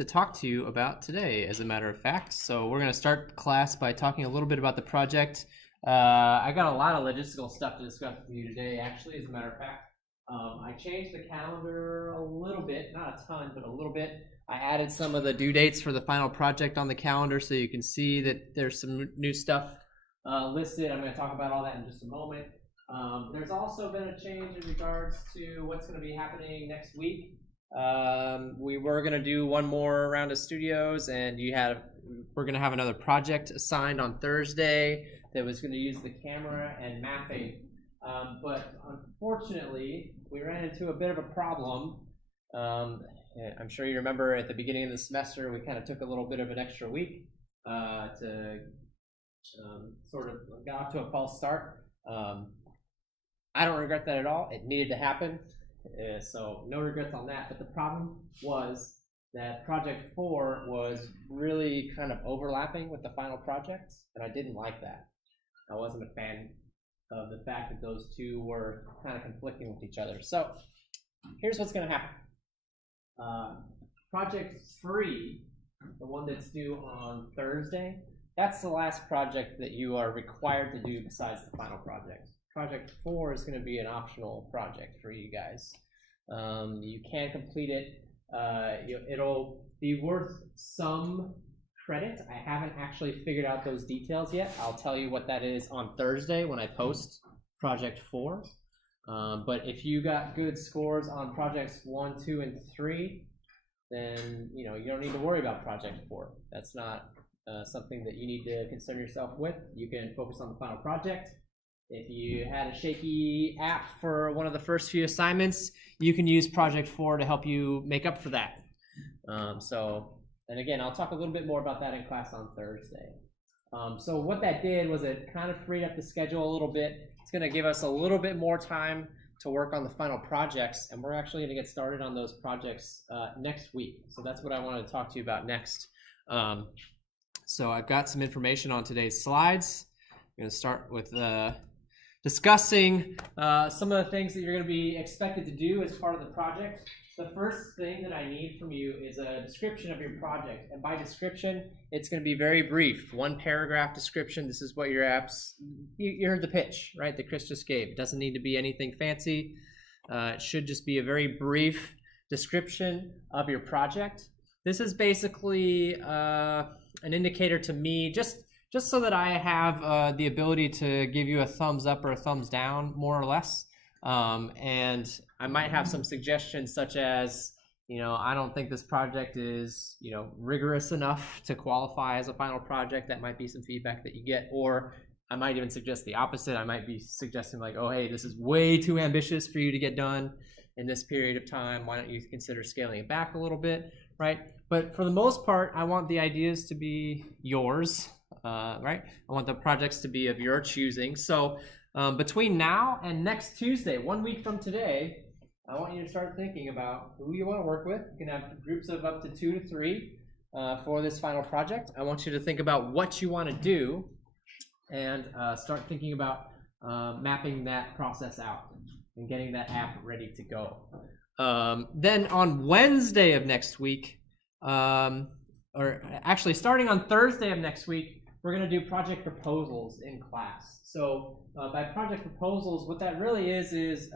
to talk to you about today, as a matter of fact. So we're going to start class by talking a little bit about the project. I got a lot of logistical stuff to discuss with you today, actually, as a matter of fact. I changed the calendar a little bit, not a ton, but a little bit. I added some of the due dates for the final project on the calendar so you can see that there's some new stuff listed. I'm going to talk about all that in just a moment. There's also been a change in regards to what's going to be happening next week. We were going to do one more round of studios, and we're going to have another project assigned on Thursday that was going to use the camera and mapping. But unfortunately, we ran into a bit of a problem. I'm sure you remember at the beginning of the semester, we kind of took a little bit of an extra week to sort of got off to a false start. I don't regret that at all. It needed to happen. So no regrets on that, but the problem was that project 4 was really kind of overlapping with the final project, and I didn't like that. I wasn't a fan of the fact that those two were kind of conflicting with each other. So here's what's going to happen. Project 3, the one that's due on Thursday, that's the last project that you are required to do besides the final project. Project 4 is going to be an optional project for you guys. You can complete it. It'll be worth some credit. I haven't actually figured out those details yet. I'll tell you what that is on Thursday when I post Project 4. But if you got good scores on Projects 1, 2, and 3, then you don't need to worry about Project 4. That's not something that you need to concern yourself with. You can focus on the final project. If you had a shaky app for one of the first few assignments, you can use Project 4 to help you make up for that. And again, I'll talk a little bit more about that in class on Thursday. So what that did was it kind of freed up the schedule a little bit. It's going to give us a little bit more time to work on the final projects, and we're actually going to get started on those projects next week. So that's what I wanted to talk to you about next. So I've got some information on today's slides. I'm going to start with discussing some of the things that you're going to be expected to do as part of the project. The first thing that I need from you is a description of your project. And by description, it's going to be very brief. One paragraph description. This is what your apps, you heard the pitch, right, that Chris just gave. It doesn't need to be anything fancy. It should just be a very brief description of your project. This is basically an indicator to me, just so that I have the ability to give you a thumbs up or a thumbs down, more or less. And I might have some suggestions such as, I don't think this project is, rigorous enough to qualify as a final project. That might be some feedback that you get. Or I might even suggest the opposite. I might be suggesting like, oh, hey, this is way too ambitious for you to get done in this period of time. Why don't you consider scaling it back a little bit, right? But for the most part, I want the ideas to be yours. Right? I want the projects to be of your choosing. So between now and next Tuesday, 1 week from today, I want you to start thinking about who you want to work with. You can have groups of up to 2 to 3 for this final project. I want you to think about what you want to do and start thinking about mapping that process out and getting that app ready to go. Then on Wednesday of next week, or actually starting on Thursday of next week, we're going to do project proposals in class. So by project proposals, what that really is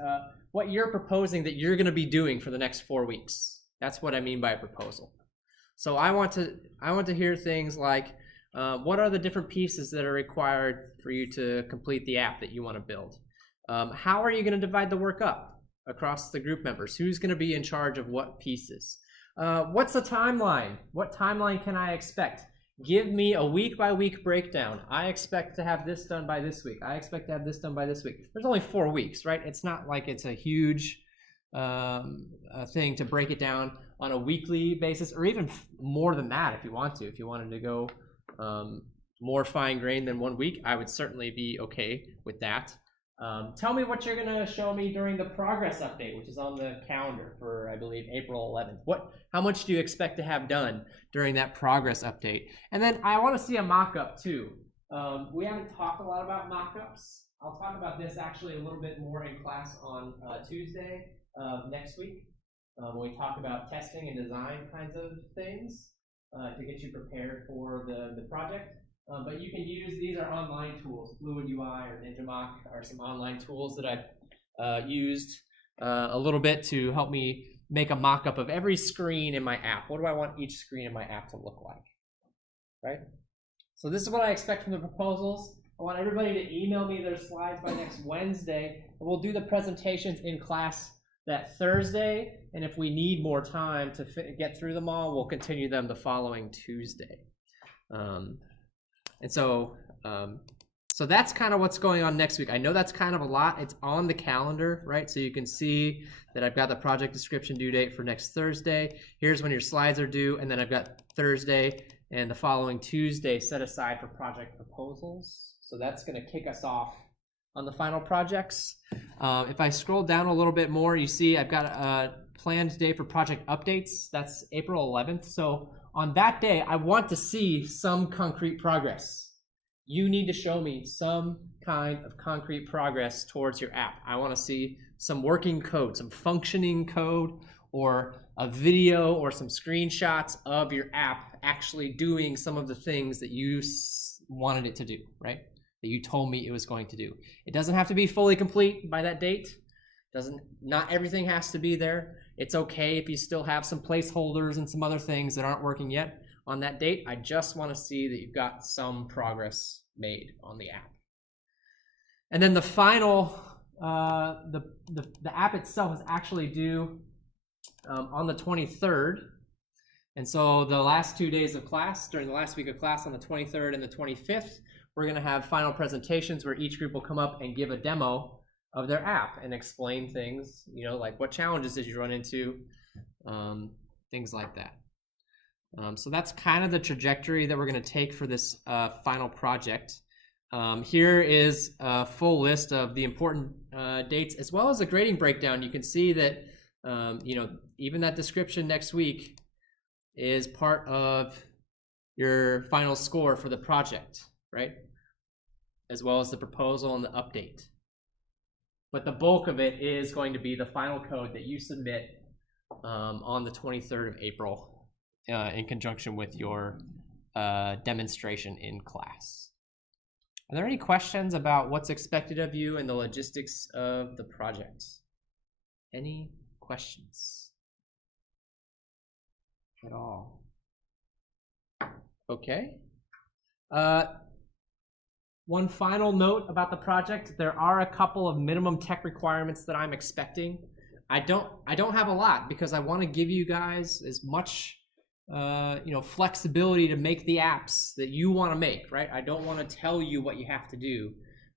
what you're proposing that you're going to be doing for the next 4 weeks. That's what I mean by a proposal. So I want to hear things like, what are the different pieces that are required for you to complete the app that you want to build? How are you going to divide the work up across the group members? Who's going to be in charge of what pieces? What's the timeline? What timeline can I expect? Give me a week-by-week breakdown. I expect to have this done by this week. I expect to have this done by this week. There's only 4 weeks, right? It's not like it's a huge thing to break it down on a weekly basis, or even more than that if you want to. If you wanted to go more fine-grained than 1 week, I would certainly be okay with that. Tell me what you're going to show me during the progress update, which is on the calendar for, I believe, April 11th. How much do you expect to have done during that progress update? And then I want to see a mock-up too. We haven't talked a lot about mock-ups. I'll talk about this actually a little bit more in class on Tuesday next week. when we talk about testing and design kinds of things to get you prepared for the project. But you can use, these are online tools, Fluid UI or NinjaMock are some online tools that I've used a little bit to help me make a mock-up of every screen in my app. What do I want each screen in my app to look like, right? So this is what I expect from the proposals. I want everybody to email me their slides by next Wednesday, and we'll do the presentations in class that Thursday, and if we need more time to get through them all, we'll continue them the following Tuesday. And so that's kind of what's going on next week. I know that's kind of a lot. It's on the calendar, right? So you can see that I've got the project description due date for next Thursday. Here's when your slides are due, and then I've got Thursday and the following Tuesday set aside for project proposals. So that's going to kick us off on the final projects. If I scroll down a little bit more, you see I've got a planned day for project updates. That's April 11th. So on that day, I want to see some concrete progress. You need to show me some kind of concrete progress towards your app. I want to see some working code, some functioning code, or a video or some screenshots of your app actually doing some of the things that you wanted it to do, right? That you told me it was going to do. It doesn't have to be fully complete by that date. Not everything has to be there. It's okay if you still have some placeholders and some other things that aren't working yet on that date. I just want to see that you've got some progress made on the app. And then the final, the app itself is actually due on the 23rd. And so the last 2 days of class, during the last week of class on the 23rd and the 25th, we're going to have final presentations where each group will come up and give a demo of their app and explain things, you know, like what challenges did you run into, things like that. So that's kind of the trajectory that we're going to take for this final project. Here is a full list of the important dates as well as a grading breakdown. You can see that, you know, even that description next week is part of your final score for the project, right? As well as the proposal and the update. But the bulk of it is going to be the final code that you submit on the 23rd of April in conjunction with your demonstration in class. Are there any questions about what's expected of you and the logistics of the project? Any questions at all? Okay. One final note about the project, there are a couple of minimum tech requirements that I'm expecting. I don't have a lot because I want to give you guys as much you know, flexibility to make the apps that you want to make, right? I don't want to tell you what you have to do,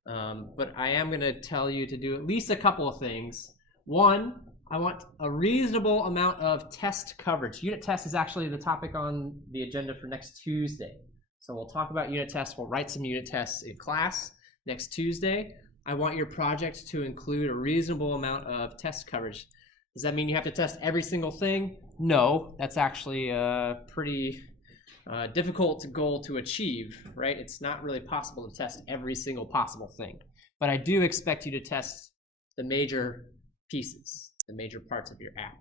but I am going to tell you to do at least a couple of things. One, I want a reasonable amount of test coverage. Unit test is actually the topic on the agenda for next Tuesday. So we'll talk about unit tests. We'll write some unit tests in class next Tuesday. I want your project to include a reasonable amount of test coverage. Does that mean you have to test every single thing? No, that's actually a pretty difficult goal to achieve, right? It's not really possible to test every single possible thing. But I do expect you to test the major pieces, the major parts of your app,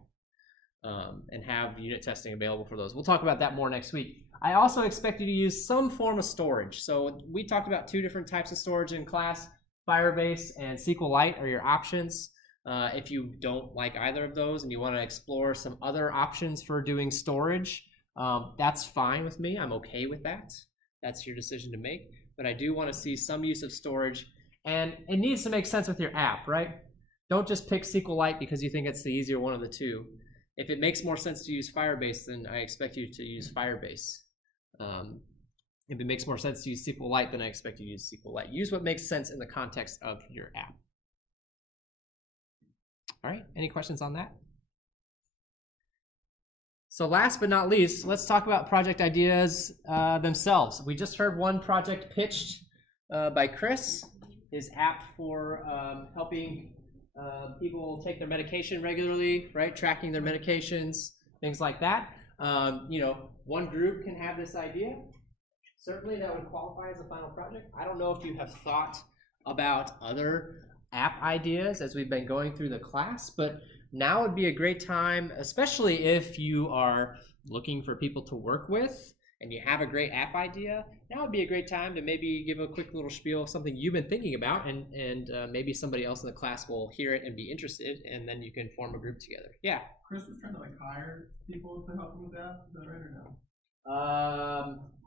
and have unit testing available for those. We'll talk about that more next week. I also expect you to use some form of storage. So we talked about two different types of storage in class. Firebase and SQLite are your options. If you don't like either of those and you want to explore some other options for doing storage, that's fine with me. I'm okay with that. That's your decision to make. But I do want to see some use of storage, and it needs to make sense with your app, right? Don't just pick SQLite because you think it's the easier one of the two. If it makes more sense to use Firebase, then I expect you to use Firebase. If it makes more sense to use SQLite, then I expect you to use SQLite. Use what makes sense in the context of your app. All right, any questions on that? So last but not least, let's talk about project ideas themselves. We just heard one project pitched by Chris, his app for helping people take their medication regularly, right? Tracking their medications, things like that. You know, one group can have this idea. Certainly that would qualify as a final project. I don't know if you have thought about other app ideas as we've been going through the class, but now would be a great time, especially if you are looking for people to work with and you have a great app idea. Now would be a great time to maybe give a quick little spiel of something you've been thinking about, and maybe somebody else in the class will hear it and be interested, and then you can form a group together. Yeah. Chris was trying to like hire people to help him with that. Is that right or no?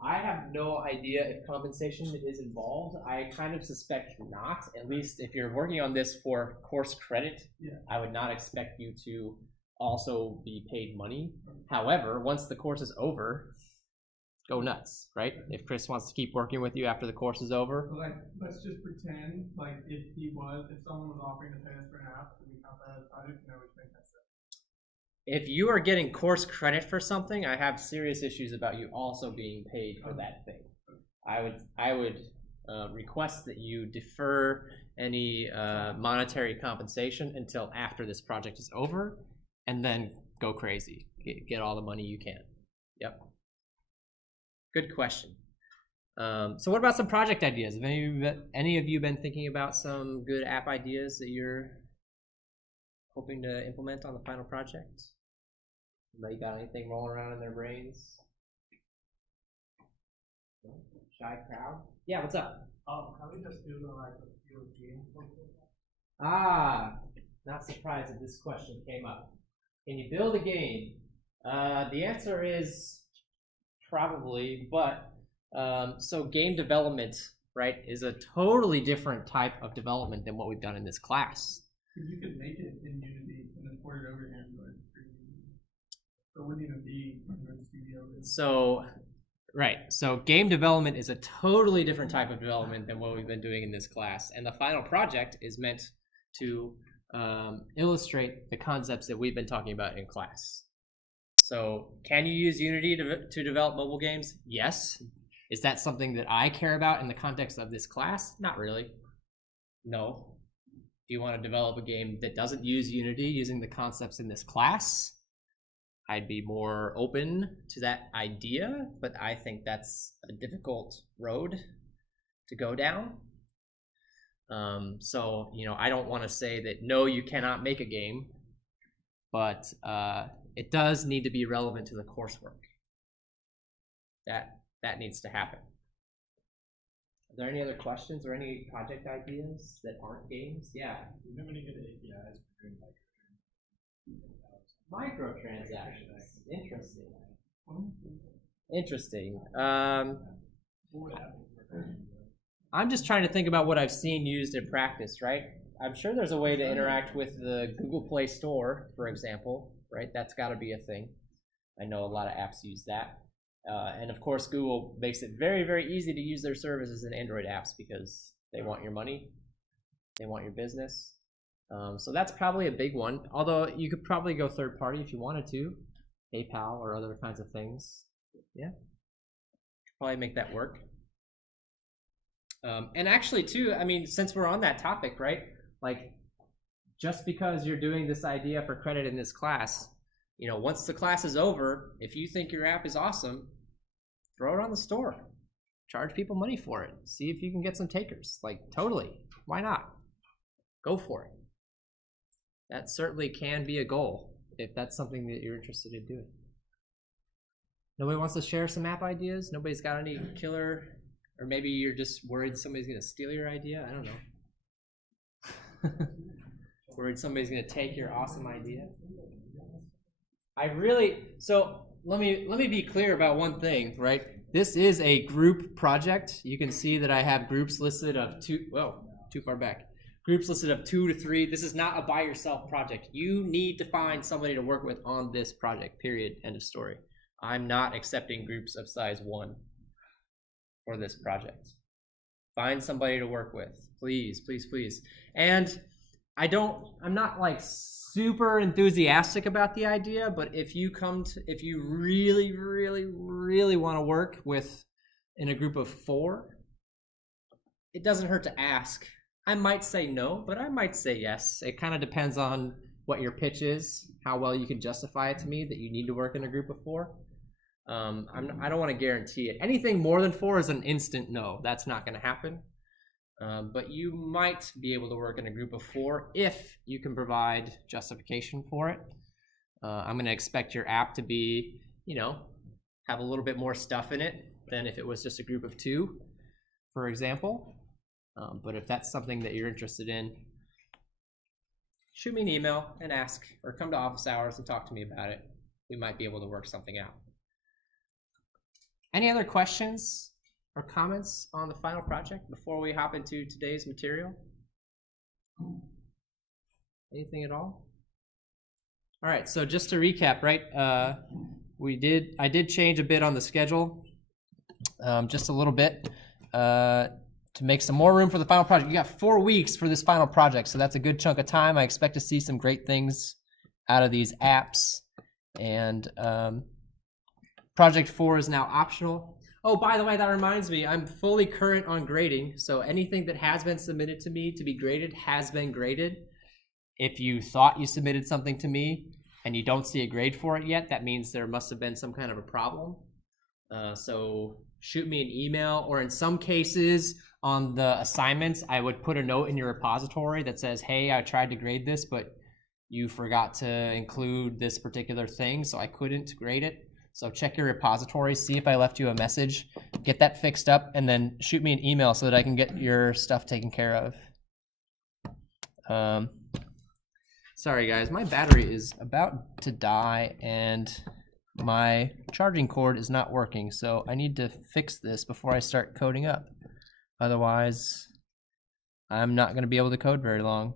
I have no idea if compensation is involved. I kind of suspect not. At least if you're working on this for course credit, Yeah. I would not expect you to also be paid money. However, once the course is over, go nuts, right? If Chris wants to keep working with you after the course is over. But like, let's just pretend like if someone was offering to pay us for an app, and we count that as a project, and I would make that sense. If you are getting course credit for something, I have serious issues about you also being paid for that thing. I would request that you defer any monetary compensation until after this project is over, and then go crazy. Get all the money you can. Yep. Good question. So what about some project ideas? Have any of you been thinking about some good app ideas that you're hoping to implement on the final project? Anybody got anything rolling around in their brains? Shy crowd? Yeah, what's up? Can we just do like a few games? Not surprised that this question came up. Can you build a game? The answer is probably, but so game development, right, is a totally different type of development than what we've done in this class. You could make it in Unity and then port it over to Android. So it wouldn't even be Android Studio. So, right. So game development is a totally different type of development than what we've been doing in this class. And the final project is meant to illustrate the concepts that we've been talking about in class. So can you use Unity to develop mobile games? Yes. Is that something that I care about in the context of this class? Not really. No. Do you want to develop a game that doesn't use Unity using the concepts in this class? I'd be more open to that idea, but I think that's a difficult road to go down. So, I don't want to say that, no, you cannot make a game, but it does need to be relevant to the coursework. That needs to happen. Are there any other questions or any project ideas that aren't games? Yeah. Do you have any good APIs for doing microtransactions? Interesting. I'm just trying to think about what I've seen used in practice, right? I'm sure there's a way to interact with the Google Play Store, for example, right? That's got to be a thing. I know a lot of apps use that. And of course, Google makes it very, very easy to use their services in Android apps because they want your money, they want your business. So that's probably a big one. Although you could probably go third party if you wanted to, PayPal or other kinds of things. Yeah, probably make that work. And actually, too, I mean, since we're on that topic, right? Like, just because you're doing this idea for credit in this class, once the class is over, if you think your app is awesome, throw it on the store. Charge people money for it. See if you can get some takers. Like, totally. Why not? Go for it. That certainly can be a goal if that's something that you're interested in doing. Nobody wants to share some app ideas? Nobody's got any killer, or maybe you're just worried somebody's going to steal your idea? I don't know. Worried somebody's going to take your awesome idea? So let me be clear about one thing, right? This is a group project. You can see that I have groups listed of too far back. Groups listed of 2 to 3. This is not a by yourself project. You need to find somebody to work with on this project, period, end of story. I'm not accepting groups of size 1 for this project. Find somebody to work with, please, please, please. And I'm not like super enthusiastic about the idea, but if you really, really, really want to work in a group of 4, it doesn't hurt to ask. I might say no, but I might say yes. It kind of depends on what your pitch is, how well you can justify it to me that you need to work in a group of 4. I don't want to guarantee it. Anything more than 4 is an instant no. That's not going to happen. but you might be able to work in a group of 4 if you can provide justification for it. I'm going to expect your app to be, have a little bit more stuff in it than if it was just a group of 2, for example. But if that's something that you're interested in, shoot me an email and ask, or come to office hours and talk to me about it. We might be able to work something out. Any other questions or comments on the final project before we hop into today's material? Anything at all? All right, so just to recap, right? I did change a bit on the schedule, just a little bit, to make some more room for the final project. You got 4 weeks for this final project, so that's a good chunk of time. I expect to see some great things out of these apps. And project 4 is now optional. Oh, by the way, that reminds me, I'm fully current on grading, so anything that has been submitted to me to be graded has been graded. If you thought you submitted something to me and you don't see a grade for it yet, that means there must have been some kind of a problem. So shoot me an email, or in some cases on the assignments, I would put a note in your repository that says, hey, I tried to grade this, but you forgot to include this particular thing, so I couldn't grade it. So check your repository, see if I left you a message, get that fixed up, and then shoot me an email so that I can get your stuff taken care of. Sorry guys, my battery is about to die and my charging cord is not working, so I need to fix this before I start coding up. Otherwise, I'm not going to be able to code very long.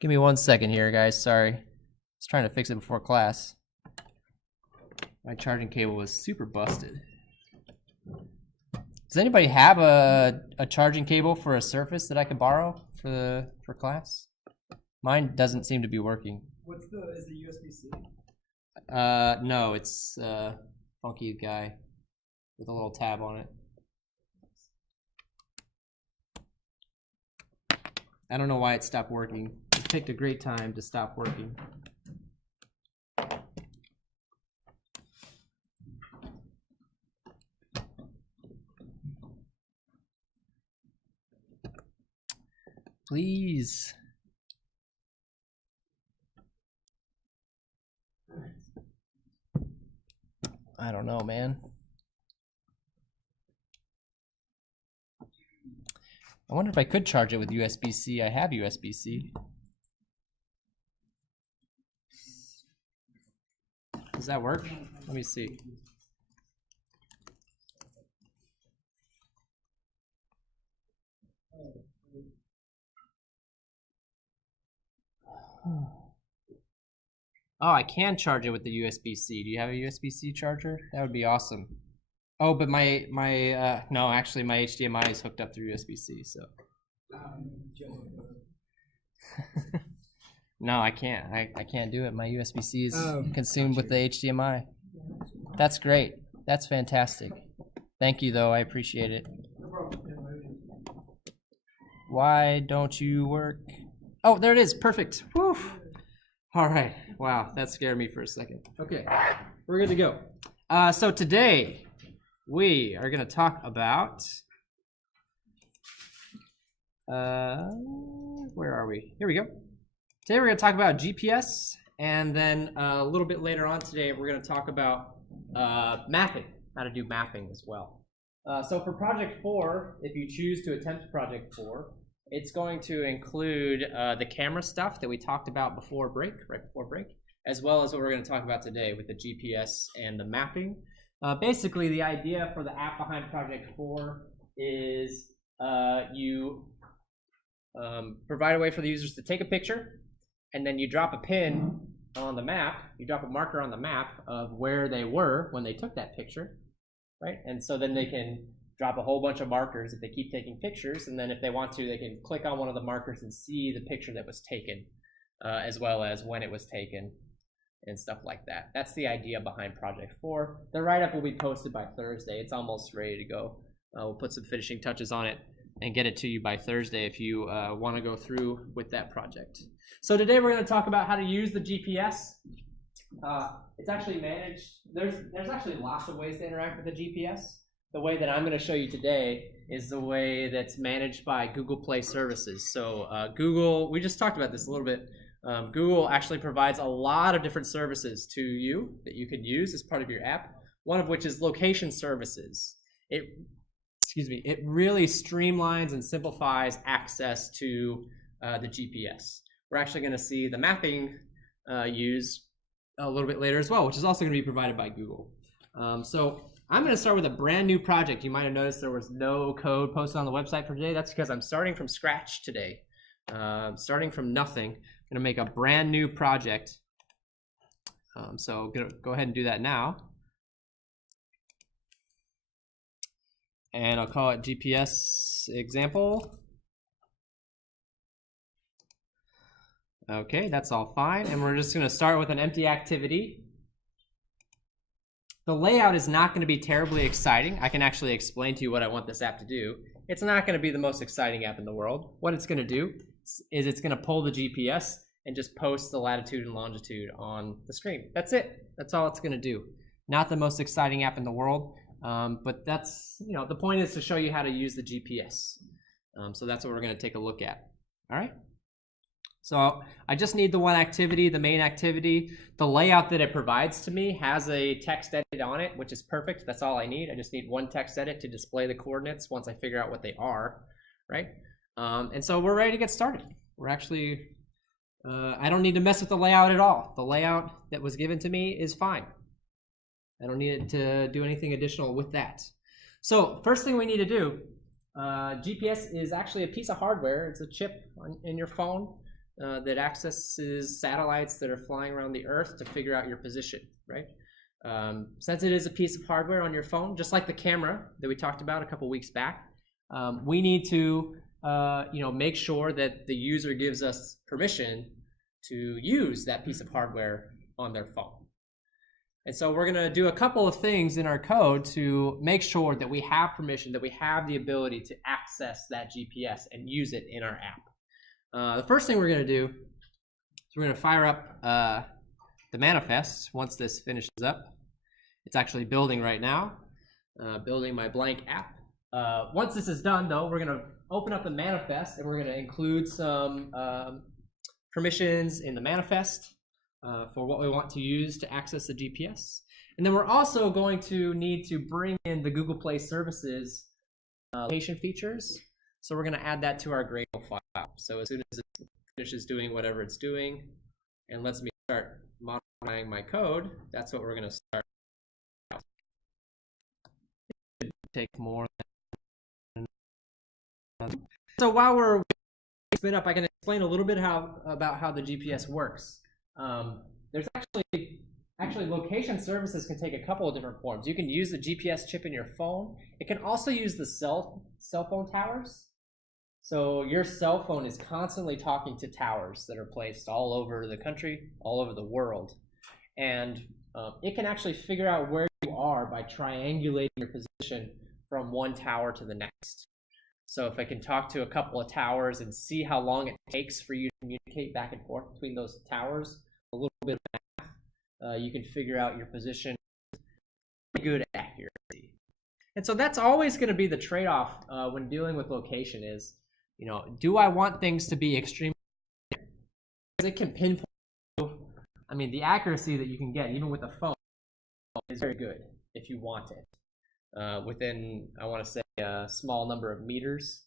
Give me 1 second here, guys. Sorry. I was trying to fix it before class. My charging cable was super busted. Does anybody have a charging cable for a Surface that I could borrow for class? Mine doesn't seem to be working. Is the USB-C? No, it's funky guy with a little tab on it. I don't know why it stopped working. It picked a great time to stop working. Please. I don't know, man. I wonder if I could charge it with USB-C. I have USB-C. Does that work? Let me see. Oh, I can charge it with the USB-C. Do you have a USB-C charger? That would be awesome. Oh, but no, actually my HDMI is hooked up through USB-C, so. No, I can't. I can't do it. My USB-C is consumed with the HDMI. That's great. That's fantastic. Thank you, though. I appreciate it. Why don't you work? Oh, there it is. Perfect. Whew. All right. Wow, that scared me for a second. Okay, we're good to go. So today we are going to talk about where are we? Here we go. Today we're going to talk about GPS, and then a little bit later on today we're going to talk about mapping, how to do mapping as well. So for project 4, if you choose to attempt project 4, it's going to include the camera stuff that we talked about right before break, as well as what we're going to talk about today with the GPS and the mapping. Basically, the idea for the app behind project 4 is you provide a way for the users to take a picture, and then you drop a pin on the map, you drop a marker on the map of where they were when they took that picture, right? And so then they can drop a whole bunch of markers if they keep taking pictures, and then if they want to, they can click on one of the markers and see the picture that was taken, as well as when it was taken and stuff like that. That's the idea behind Project 4. The write-up will be posted by Thursday. It's almost ready to go. We'll put some finishing touches on it and get it to you by Thursday if you want to go through with that project. So today we're going to talk about how to use the GPS. It's actually managed. There's actually lots of ways to interact with the GPS. the way that I'm going to show you today is the way that's managed by Google Play Services. So Google, we just talked about this a little bit. Google actually provides a lot of different services to you that you could use as part of your app, one of which is location services. It really streamlines and simplifies access to the GPS. We're actually going to see the mapping used a little bit later as well, which is also going to be provided by Google. So I'm going to start with a brand new project. You might have noticed there was no code posted on the website for today. That's because I'm starting from scratch today, starting from nothing. I'm going to make a brand new project. So I'm going to go ahead and do that now. And I'll call it GPS example. Okay, that's all fine. And we're just going to start with an empty activity. The layout is not going to be terribly exciting. I can actually explain to you what I want this app to do. It's not going to be the most exciting app in the world. What it's going to do is it's going to pull the GPS and just post the latitude and longitude on the screen. That's it. That's all it's going to do. Not the most exciting app in the world, but that's, the point is to show you how to use the GPS. So that's what we're going to take a look at. All right. So I just need the one activity, the main activity. The layout that it provides to me has a text edit on it, which is perfect. That's all I need. I just need one text edit to display the coordinates once I figure out what they are, right? And so we're ready to get started. We're actually, I don't need to mess with the layout at all. The layout that was given to me is fine. I don't need it to do anything additional with that. So first thing we need to do, GPS is actually a piece of hardware. It's a chip in your phone. That accesses satellites that are flying around the Earth to figure out your position, right? Since it is a piece of hardware on your phone, just like the camera that we talked about a couple weeks back, we need to make sure that the user gives us permission to use that piece of hardware on their phone. And so we're going to do a couple of things in our code to make sure that we have permission, that we have the ability to access that GPS and use it in our app. The first thing we're going to do is we're going to fire up the manifest once this finishes up. It's actually building right now, building my blank app. Once this is done, though, we're going to open up the manifest and we're going to include some permissions in the manifest for what we want to use to access the GPS. And then we're also going to need to bring in the Google Play Services location features. So we're going to add that to our Gradle file. So as soon as it finishes doing whatever it's doing and lets me start modifying my code, that's what we're going to start. It should take more than... So while we're spin up, I can explain a little bit about how the GPS works. There's actually location services can take a couple of different forms. You can use the GPS chip in your phone. It can also use the cell phone towers. So your cell phone is constantly talking to towers that are placed all over the country, all over the world. And it can actually figure out where you are by triangulating your position from one tower to the next. So if I can talk to a couple of towers and see how long it takes for you to communicate back and forth between those towers, a little bit of math, you can figure out your position with pretty good accuracy. And so that's always going to be the trade-off when dealing with location is, do I want things to be extremely accurate? Because it can pinpoint, the accuracy that you can get, even with a phone, is very good if you want it. Within, I want to say, a small number of meters.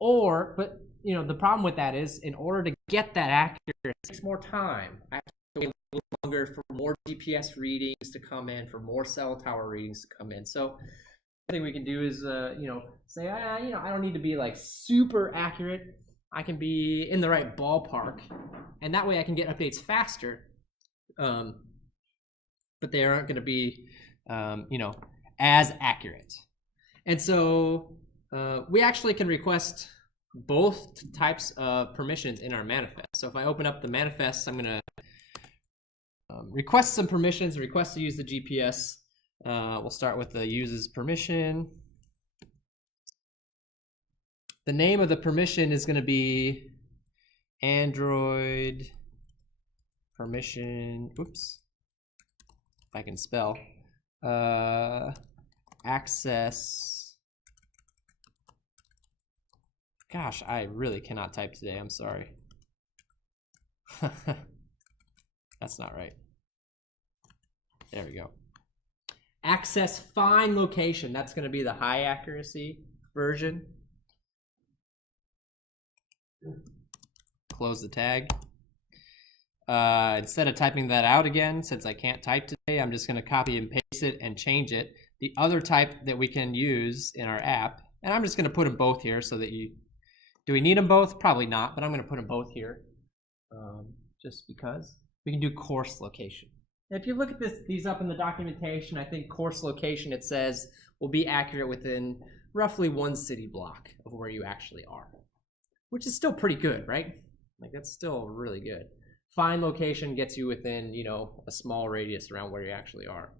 But the problem with that is, in order to get that accurate, it takes more time. I have to wait a little longer for more GPS readings to come in, for more cell tower readings to come in. So thing we can do is say I don't need to be like super accurate. I can be in the right ballpark, and that way I can get updates faster, but they aren't going to be as accurate. And so we actually can request both types of permissions in our manifest. So if I open up the manifest, I'm going to request some permissions, request to use the GPS. We'll start with the uses permission. The name of the permission is going to be Android permission. Oops, if I can spell. access. Gosh, I really cannot type today. I'm sorry. That's not right. There we go. Access find location. That's going to be the high accuracy version. Close the tag. Instead of typing that out again, since I can't type today, I'm just going to copy and paste it and change it. The other type that we can use in our app, and I'm just going to put them both here so that you, do we need them both? Probably not, but I'm going to put them both here just because. We can do course location. If you look at these up in the documentation, I think course location, it says, will be accurate within roughly 1 city block of where you actually are, which is still pretty good, right? Like, that's still really good. Find location gets you within, you know, a small radius around where you actually are.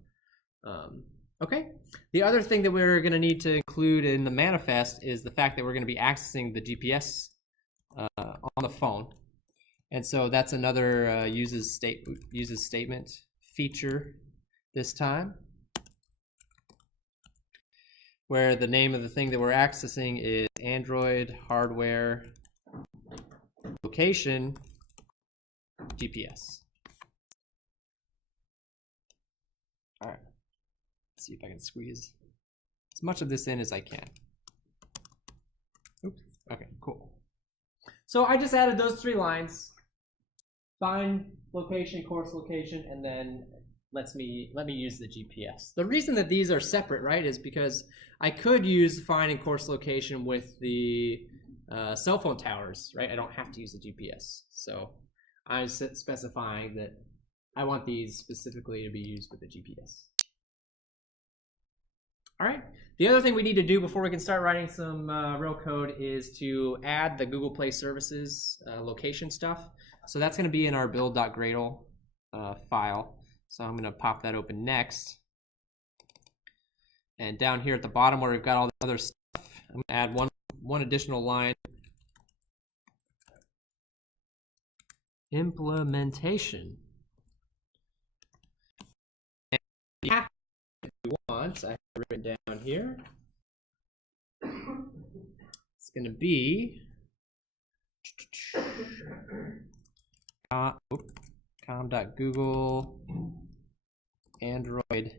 Okay. The other thing that we're going to need to include in the manifest is the fact that we're going to be accessing the GPS on the phone. And so that's another uses statement feature this time, where the name of the thing that we're accessing is Android hardware location GPS. All right, let's see if I can squeeze as much of this in as I can. Oops. Okay, cool. So I just added those 3 lines: find location, course location, and then let me use the GPS. The reason that these are separate, right, is because I could use find and course location with the cell phone towers, right? I don't have to use the GPS. So I'm specifying that I want these specifically to be used with the GPS. All right. The other thing we need to do before we can start writing some real code is to add the Google Play Services location stuff. So that's going to be in our build.gradle file. So I'm going to pop that open next. And down here at the bottom where we've got all the other stuff, I'm going to add one additional line. Implementation. And the app that we want, I have it written down here. It's going to be com.google Android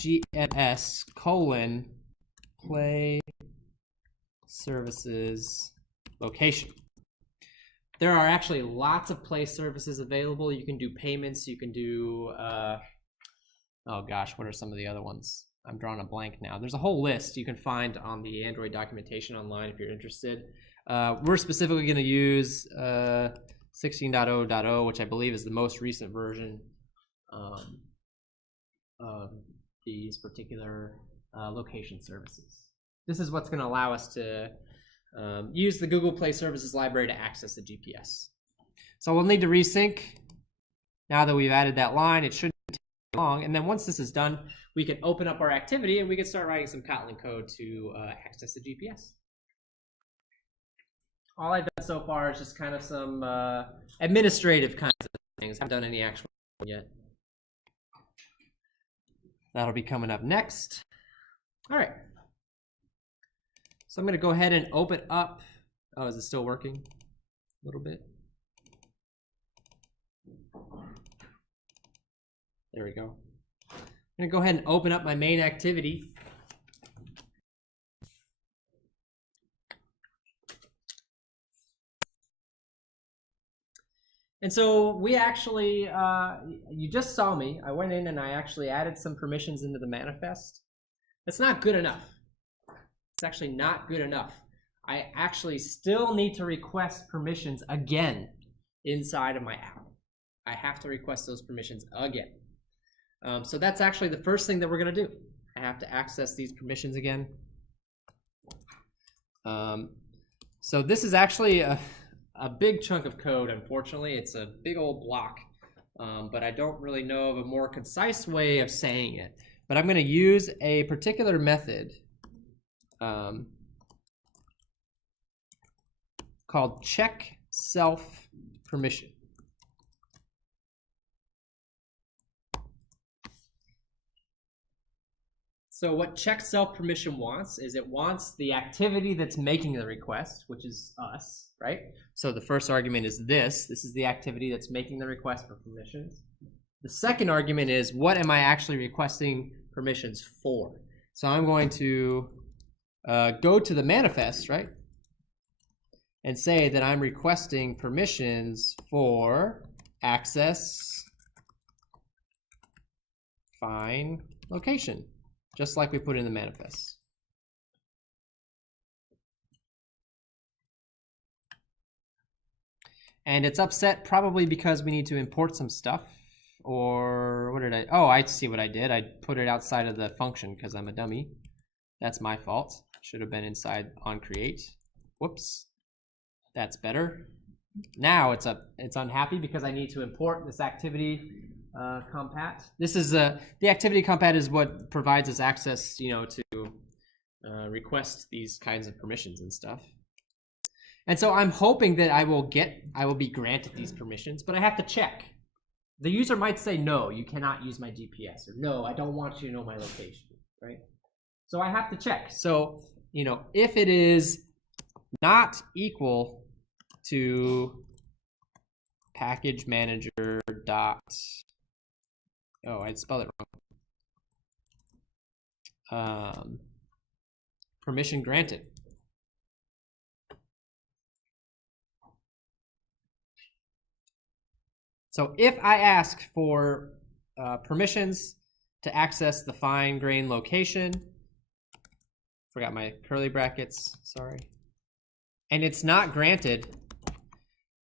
GMS : play services location. There are actually lots of play services available. You can do payments. You can do, oh gosh, what are some of the other ones? I'm drawing a blank now. There's a whole list you can find on the Android documentation online if you're interested. We're specifically going to use 16.0.0, which I believe is the most recent version of these particular location services. This is what's going to allow us to use the Google Play Services library to access the GPS. So we'll need to resync. Now that we've added that line, it shouldn't take long. And then once this is done, we can open up our activity and we can start writing some Kotlin code to access the GPS. All I've done so far is just kind of some administrative kinds of things. I haven't done any actual yet. That'll be coming up next. All right. So I'm going to go ahead and open up. Oh, is it still working? A little bit. There we go. I'm going to go ahead and open up my main activity. And so we actually, you just saw me. I went in and I actually added some permissions into the manifest. That's not good enough. It's actually not good enough. I actually still need to request permissions again inside of my app. I have to request those permissions again. So that's actually the first thing that we're going to do. I have to access these permissions again. So this is actually a big chunk of code, unfortunately. It's a big old block, but I don't really know of a more concise way of saying it. But I'm going to use a particular method called check self permission. So what check self permission wants is it wants the activity that's making the request, which is us, right? So the first argument is this. This is the activity that's making the request for permissions. The second argument is what am I actually requesting permissions for? So I'm going to go to the manifest, right? And say that I'm requesting permissions for access find location, just like we put in the manifest. And it's upset probably because we need to import some stuff. Or what did I? Oh, I see what I did. I put it outside of the function because I'm a dummy. That's my fault. Should have been inside on create. Whoops. That's better. Now it's unhappy because I need to import this activity compat. This is the activity compat is what provides us access, to request these kinds of permissions and stuff. And so I'm hoping that I will be granted these permissions, but I have to check. The user might say, no, you cannot use my GPS, or no, I don't want you to know my location, right? So I have to check. So, if it is not equal to package manager dot, oh, I spelled it wrong. Permission granted. So if I ask for permissions to access the fine grain location, forgot my curly brackets, sorry, and it's not granted,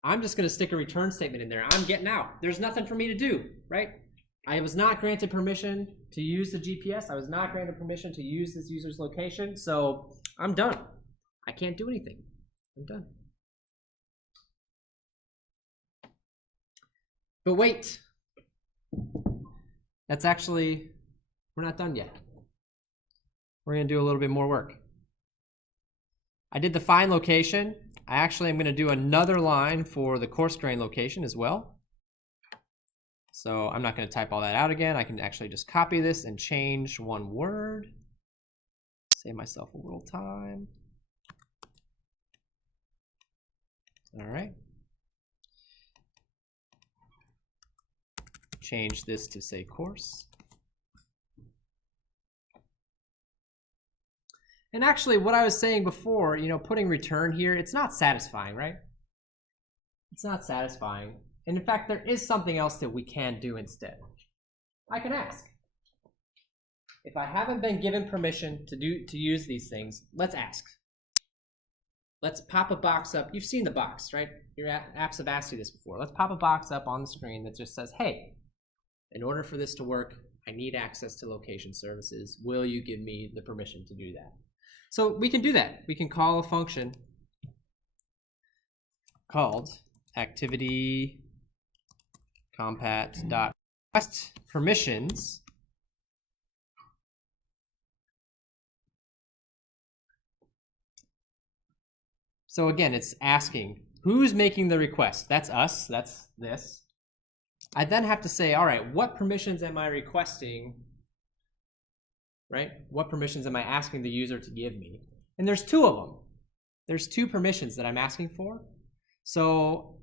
I'm just going to stick a return statement in there. I'm getting out. There's nothing for me to do, right? I was not granted permission to use the GPS. I was not granted permission to use this user's location, so I'm done. I can't do anything. I'm done. But wait, that's actually, we're not done yet. We're going to do a little bit more work. I did the find location. I actually am going to do another line for the coarse grain location as well. So I'm not going to type all that out again. I can actually just copy this and change one word. Save myself a little time. All right. Change this to say course. And actually what I was saying before, putting return here, it's not satisfying, right? It's not satisfying. And in fact, there is something else that we can do instead. I can ask. If I haven't been given permission to use these things, let's ask. Let's pop a box up. You've seen the box, right? Your apps have asked you this before. Let's pop a box up on the screen that just says, hey, in order for this to work, I need access to location services. Will you give me the permission to do that? So we can do that. We can call a function called activity compat.request permissions. So again, it's asking who's making the request. That's us. That's this. I then have to say, all right, what permissions am I requesting, right? What permissions am I asking the user to give me? And there's two of them. There's two permissions that I'm asking for. So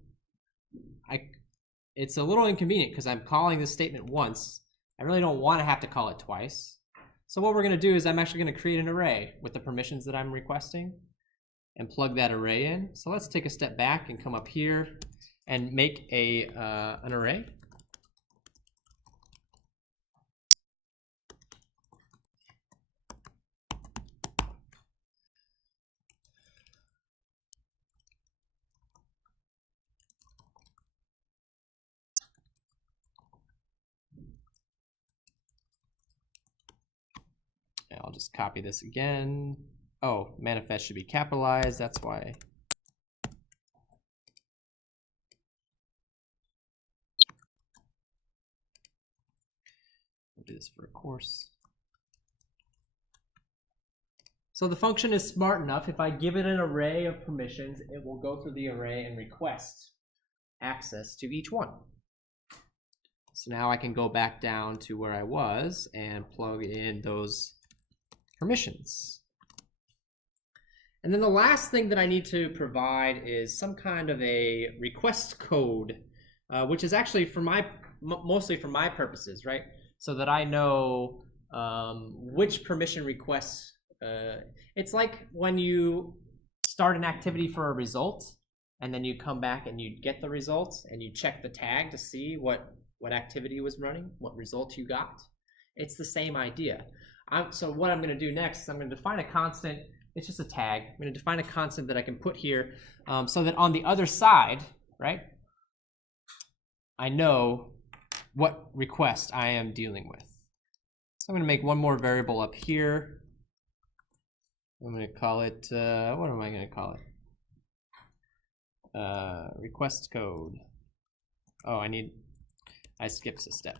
it's a little inconvenient because I'm calling this statement once. I really don't want to have to call it twice. So what we're going to do is I'm actually going to create an array with the permissions that I'm requesting and plug that array in. So let's take a step back and come up here and make an array. I'll just copy this again. Oh, manifest should be capitalized. That's why. We'll do this for a course. So the function is smart enough. If I give it an array of permissions, it will go through the array and request access to each one. So now I can go back down to where I was and plug in those permissions. And then the last thing that I need to provide is some kind of a request code, which is actually for mostly for my purposes, right? So that I know which permission requests. It's like when you start an activity for a result, and then you come back and you get the results, and you check the tag to see what activity was running, what result you got. It's the same idea. So what I'm going to do next is I'm going to define a constant. It's just a tag. I'm going to define a constant that I can put here so that on the other side, right, I know what request I am dealing with. So I'm going to make one more variable up here. I'm going to call it, what am I going to call it? Request code. Oh, I skipped a step.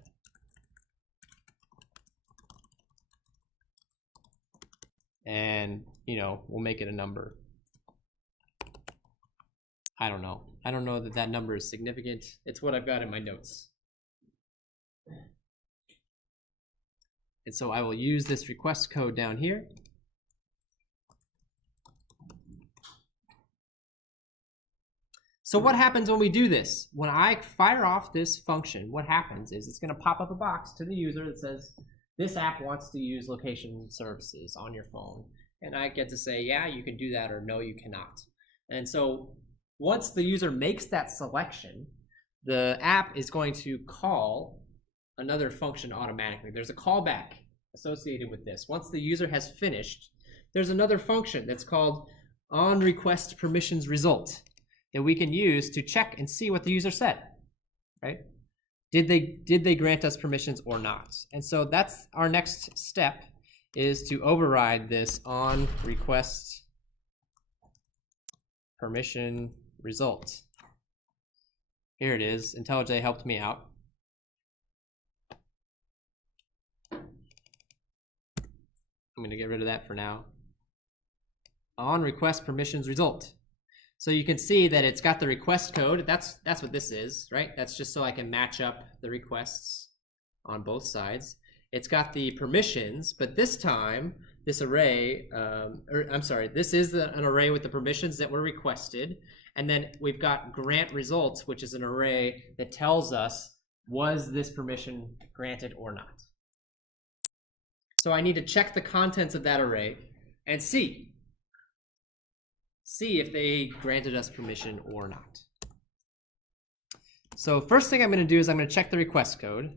And, we'll make it a number. I don't know. I don't know that that number is significant. It's what I've got in my notes. And so I will use this request code down here. So what happens when we do this? When I fire off this function, what happens is it's going to pop up a box to the user that says, this app wants to use location services on your phone. And I get to say, yeah, you can do that, or no, you cannot. And so once the user makes that selection, the app is going to call another function automatically. There's a callback associated with this. Once the user has finished, there's another function that's called onRequestPermissionsResult that we can use to check and see what the user said, right? Did they grant us permissions or not? And so that's our next step, is to override this onRequestPermissionResult. Here it is. IntelliJ helped me out. I'm going to get rid of that for now. onRequestPermissionsResult. So you can see that it's got the request code. That's what this is, right? That's just so I can match up the requests on both sides. It's got the permissions, but this time, this array, this is an array with the permissions that were requested. And then we've got grant results, which is an array that tells us, was this permission granted or not? So I need to check the contents of that array and see if they granted us permission or not. So first thing I'm going to do is I'm going to check the request code.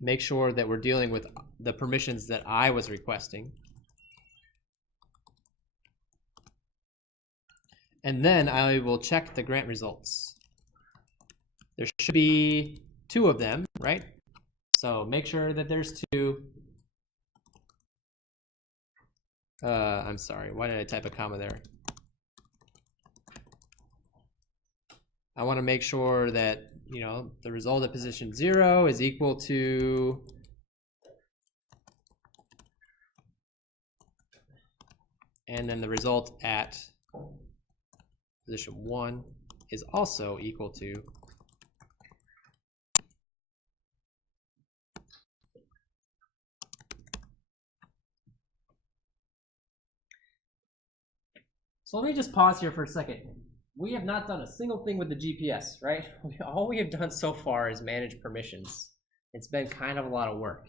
Make sure that we're dealing with the permissions that I was requesting. And then I will check the grant results. There should be 2 of them, right? So make sure that there's 2. I'm sorry, why did I type a comma there? I want to make sure that, the result at position 0 is equal to and then the result at position 1 is also equal to So let me just pause here for a second. We have not done a single thing with the GPS, right? All we have done so far is manage permissions. It's been kind of a lot of work.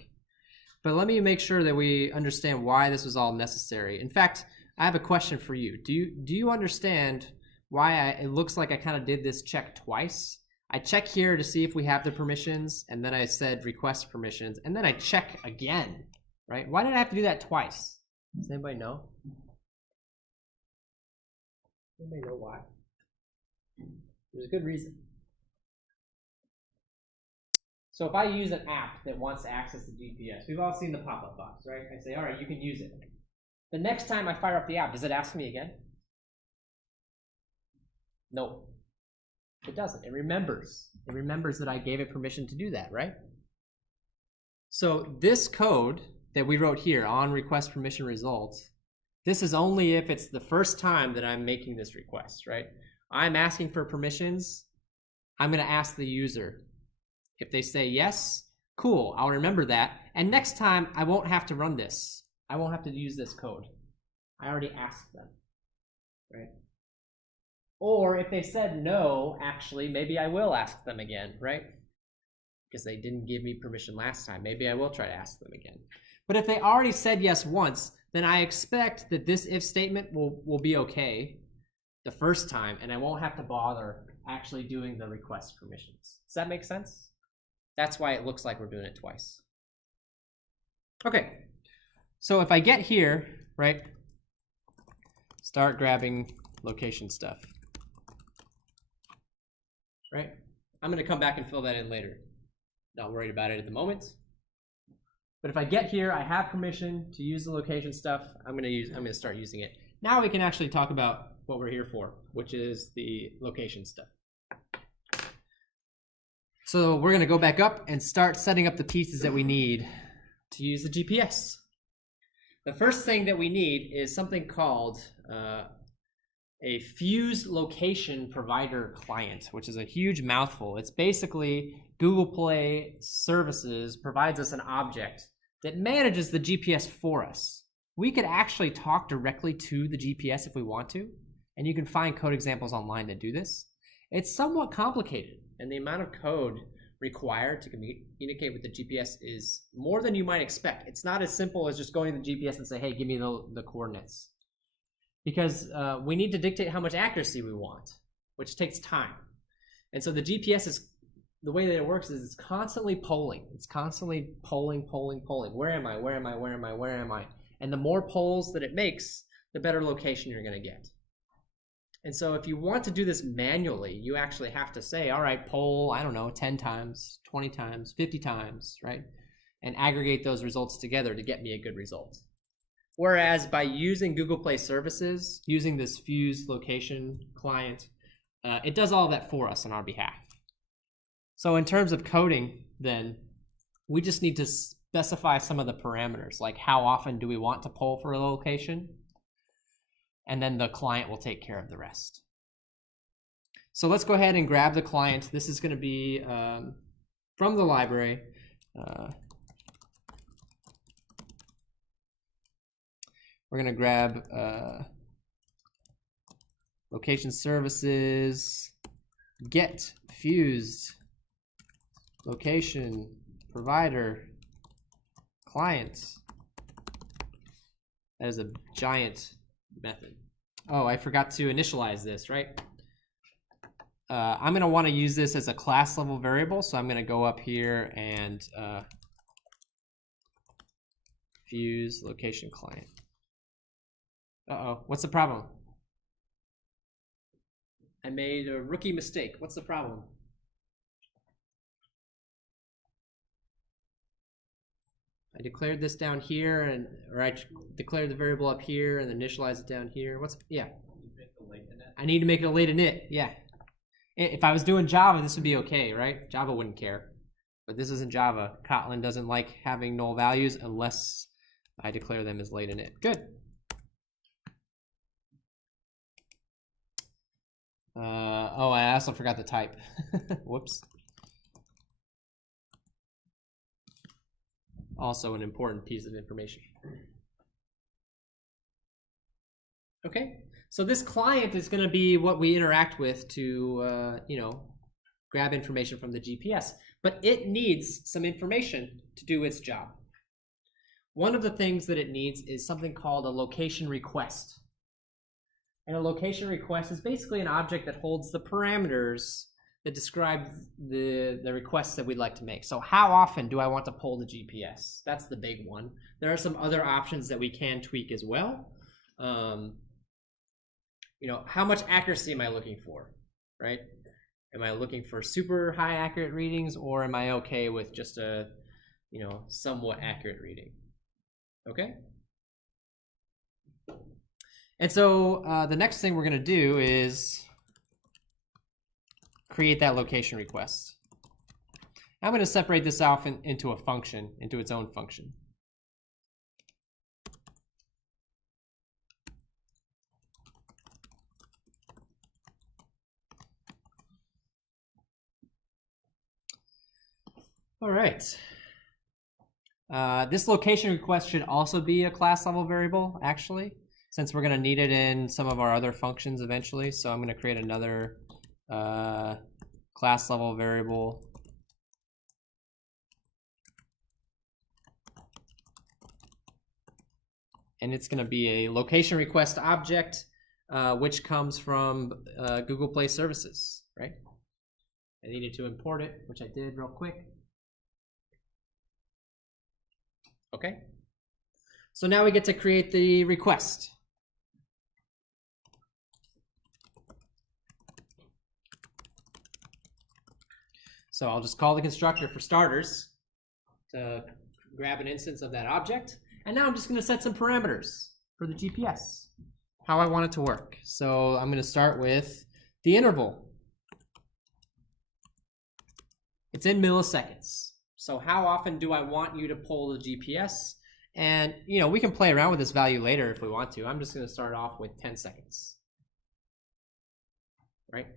But let me make sure that we understand why this was all necessary. In fact, I have a question for you. Do you understand why it looks like I kind of did this check twice? I check here to see if we have the permissions, and then I said request permissions, and then I check again, right? Why did I have to do that twice? Does anybody know? Anybody know why? There's a good reason. So if I use an app that wants to access the GPS, we've all seen the pop-up box, right? I say, all right, you can use it. The next time I fire up the app, does it ask me again? No, it doesn't. It remembers. It remembers that I gave it permission to do that, right? So this code that we wrote here on request permission results, this is only if it's the first time that I'm making this request, right? I'm asking for permissions. I'm going to ask the user. If they say yes, cool, I'll remember that, And next time, I won't have to run this. I won't have to use this code. I already asked them, right? Or if they said no, actually, maybe I will ask them again, right? Because they didn't give me permission last time. Maybe I will try to ask them again. But if they already said yes once, then I expect that this if statement will be okay the first time, and I won't have to bother actually doing the request permissions. Does that make sense? That's why it looks like we're doing it twice. Okay, so if I get here, right, start grabbing location stuff, right? I'm gonna come back and fill that in later. Not worried about it at the moment. But if I get here, I have permission to use the location stuff. I'm gonna start using it. Now we can actually talk about what we're here for, which is the location stuff. So we're gonna go back up and start setting up the pieces that we need to use the GPS. The first thing that we need is something called a fused location provider client, which is a huge mouthful. It's basically Google Play Services provides us an object that manages the GPS for us. We could actually talk directly to the GPS if we want to, and you can find code examples online that do this. It's somewhat complicated, and the amount of code required to communicate with the GPS is more than you might expect. It's not as simple as just going to the GPS and say, hey, give me the coordinates. Because we need to dictate how much accuracy we want, which takes time. And so the GPS is, the way that it works is it's constantly polling. It's constantly polling. Where am I? Where am I? Where am I? Where am I? And the more polls that it makes, the better location you're gonna get. And so if you want to do this manually, you actually have to say, all right, poll, I don't know, 10 times, 20 times, 50 times, right? And aggregate those results together to get me a good result. Whereas by using Google Play Services, using this fused location client, it does all of that for us on our behalf. So in terms of coding, then, we just need to specify some of the parameters, like how often do we want to poll for a location? And then the client will take care of the rest. So let's go ahead and grab the client. This is going to be from the library. We're going to grab location services, get fused location provider clients. That is a giant method. Oh, I forgot to initialize this, right? I'm going to want to use this as a class level variable, so I'm going to go up here and fuse location client. Uh-oh, what's the problem? I made a rookie mistake. What's the problem? I declared this down here, or I declared the variable up here and initialize it down here. I need to make it a late init, yeah. If I was doing Java, this would be okay, right? Java wouldn't care. But this isn't Java. Kotlin doesn't like having null values unless I declare them as late init. Good. Oh, I also forgot the type. Whoops. Also an important piece of information. Okay, so this client is going to be what we interact with to, grab information from the GPS, but it needs some information to do its job. One of the things that it needs is something called a location request. And a location request is basically an object that holds the parameters that describe the requests that we'd like to make. So how often do I want to poll the GPS? That's the big one. There are some other options that we can tweak as well. How much accuracy am I looking for, right? Am I looking for super high accurate readings, or am I okay with just a, somewhat accurate reading? Okay? And so the next thing we're going to do is create that location request. I'm going to separate this off into a function, into its own function. All right. This location request should also be a class level variable, actually, since we're going to need it in some of our other functions eventually. So I'm going to create another class level variable. And it's going to be a location request object, which comes from Google Play Services, right? I needed to import it, which I did real quick. Okay. So now we get to create the request. So I'll just call the constructor for starters to grab an instance of that object. And now I'm just going to set some parameters for the GPS, how I want it to work. So I'm going to start with the interval. It's in milliseconds. So how often do I want you to pull the GPS? And we can play around with this value later if we want to. I'm just going to start off with 10 seconds. Right?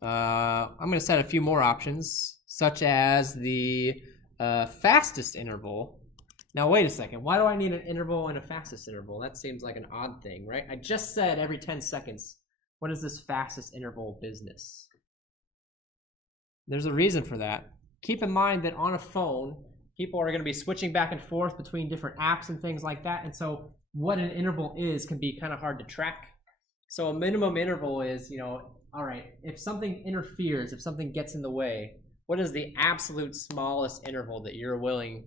I'm going to set a few more options, such as the fastest interval. Now, wait a second. Why do I need an interval and a fastest interval? That seems like an odd thing, right? I just said every 10 seconds. What is this fastest interval business? There's a reason for that. Keep in mind that on a phone, people are going to be switching back and forth between different apps and things like that. And so what an interval is can be kind of hard to track. So a minimum interval is, all right, if something interferes, if something gets in the way, what is the absolute smallest interval that you're willing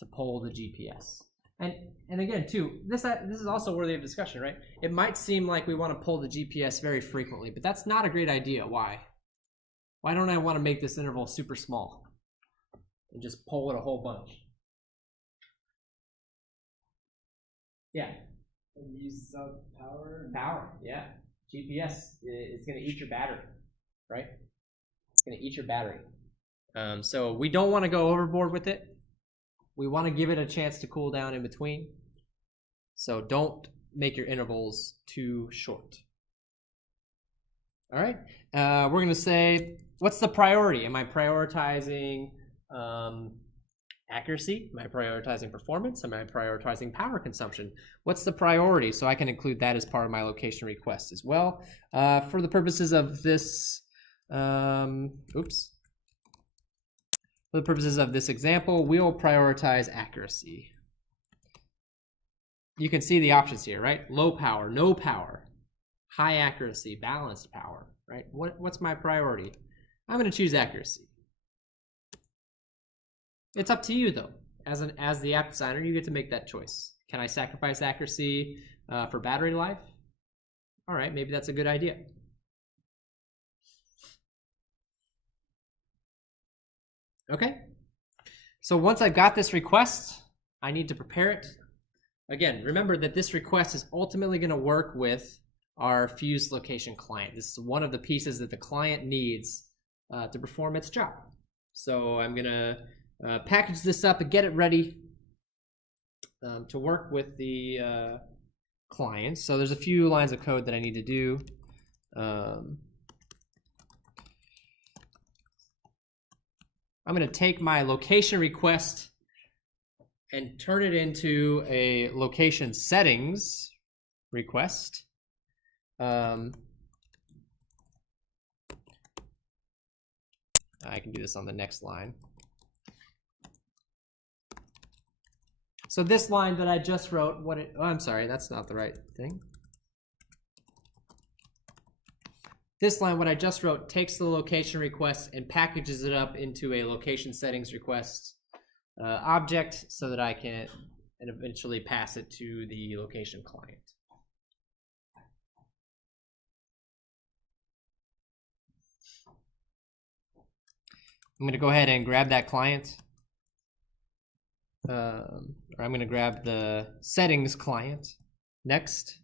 to pull the GPS? And again, too, this is also worthy of discussion, right? It might seem like we want to pull the GPS very frequently, but that's not a great idea. Why? Why don't I want to make this interval super small and just pull it a whole bunch? Yeah. It uses up power. Power, yeah. GPS is going to eat your battery, right? It's going to eat your battery. So we don't want to go overboard with it. We want to give it a chance to cool down in between. So don't make your intervals too short. All right. We're going to say, what's the priority? Am I prioritizing accuracy? Am I prioritizing performance? Am I prioritizing power consumption? What's the priority? So I can include that as part of my location request as well. For the purposes of this, for the purposes of this example, we'll prioritize accuracy. You can see the options here, right? Low power, no power, high accuracy, balanced power, right? What's my priority? I'm going to choose accuracy. It's up to you, though. As the app designer, you get to make that choice. Can I sacrifice accuracy for battery life? All right, maybe that's a good idea. Okay, so once I've got this request, I need to prepare it. Again, remember that this request is ultimately going to work with our fused location client. This is one of the pieces that the client needs to perform its job. So I'm going to package this up and get it ready to work with the client. So there's a few lines of code that I need to do. I'm going to take my location request and turn it into a location settings request. I can do this on the next line. So this line that I just wrote, I'm sorry, that's not the right thing. This line, what I just wrote, takes the location request and packages it up into a location settings request object so that I can eventually pass it to the location client. I'm going to go ahead and grab that client. Or I'm going to grab the settings client next.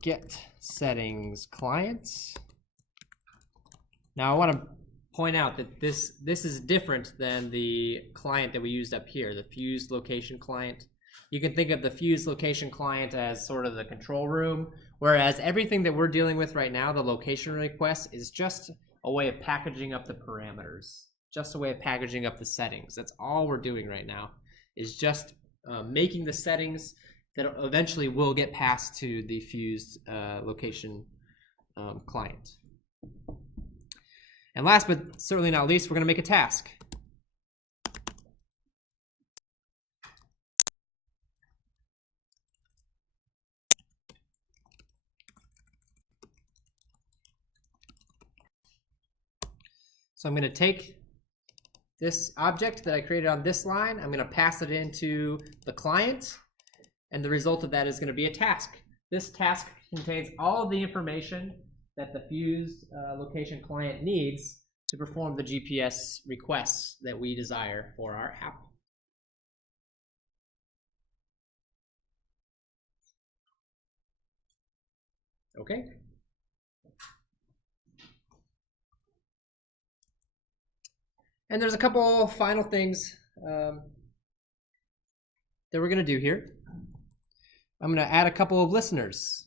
Get settings client. Now I want to point out that this is different than the client that we used up here, the fused location client. You can think of the fuse location client as sort of the control room, whereas everything that we're dealing with right now, the location request, is just a way of packaging up the parameters, just a way of packaging up the settings. That's all we're doing right now, is just making the settings that eventually will get passed to the fused location client. And last but certainly not least, we're going to make a task. So I'm going to take this object that I created on this line, I'm going to pass it into the client, and the result of that is going to be a task. This task contains all of the information that the fused location client needs to perform the GPS requests that we desire for our app. Okay. And there's a couple final things that we're going to do here. I'm going to add a couple of listeners.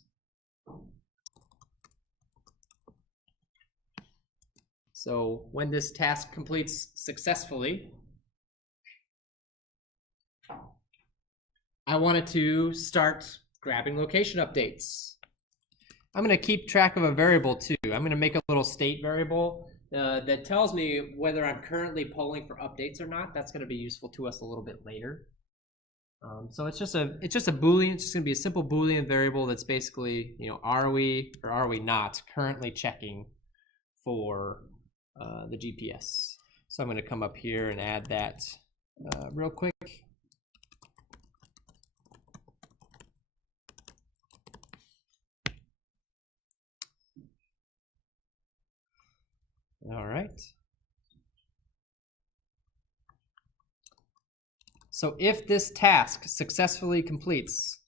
So when this task completes successfully, I want it to start grabbing location updates. I'm going to keep track of a variable too. I'm going to make a little state variable that tells me whether I'm currently polling for updates or not. That's going to be useful to us a little bit later. So it's just a Boolean. It's just going to be a simple Boolean variable that's basically, you know, are we or are we not currently checking for the GPS. So I'm going to come up here and add that real quick. All right. So if this task successfully completes,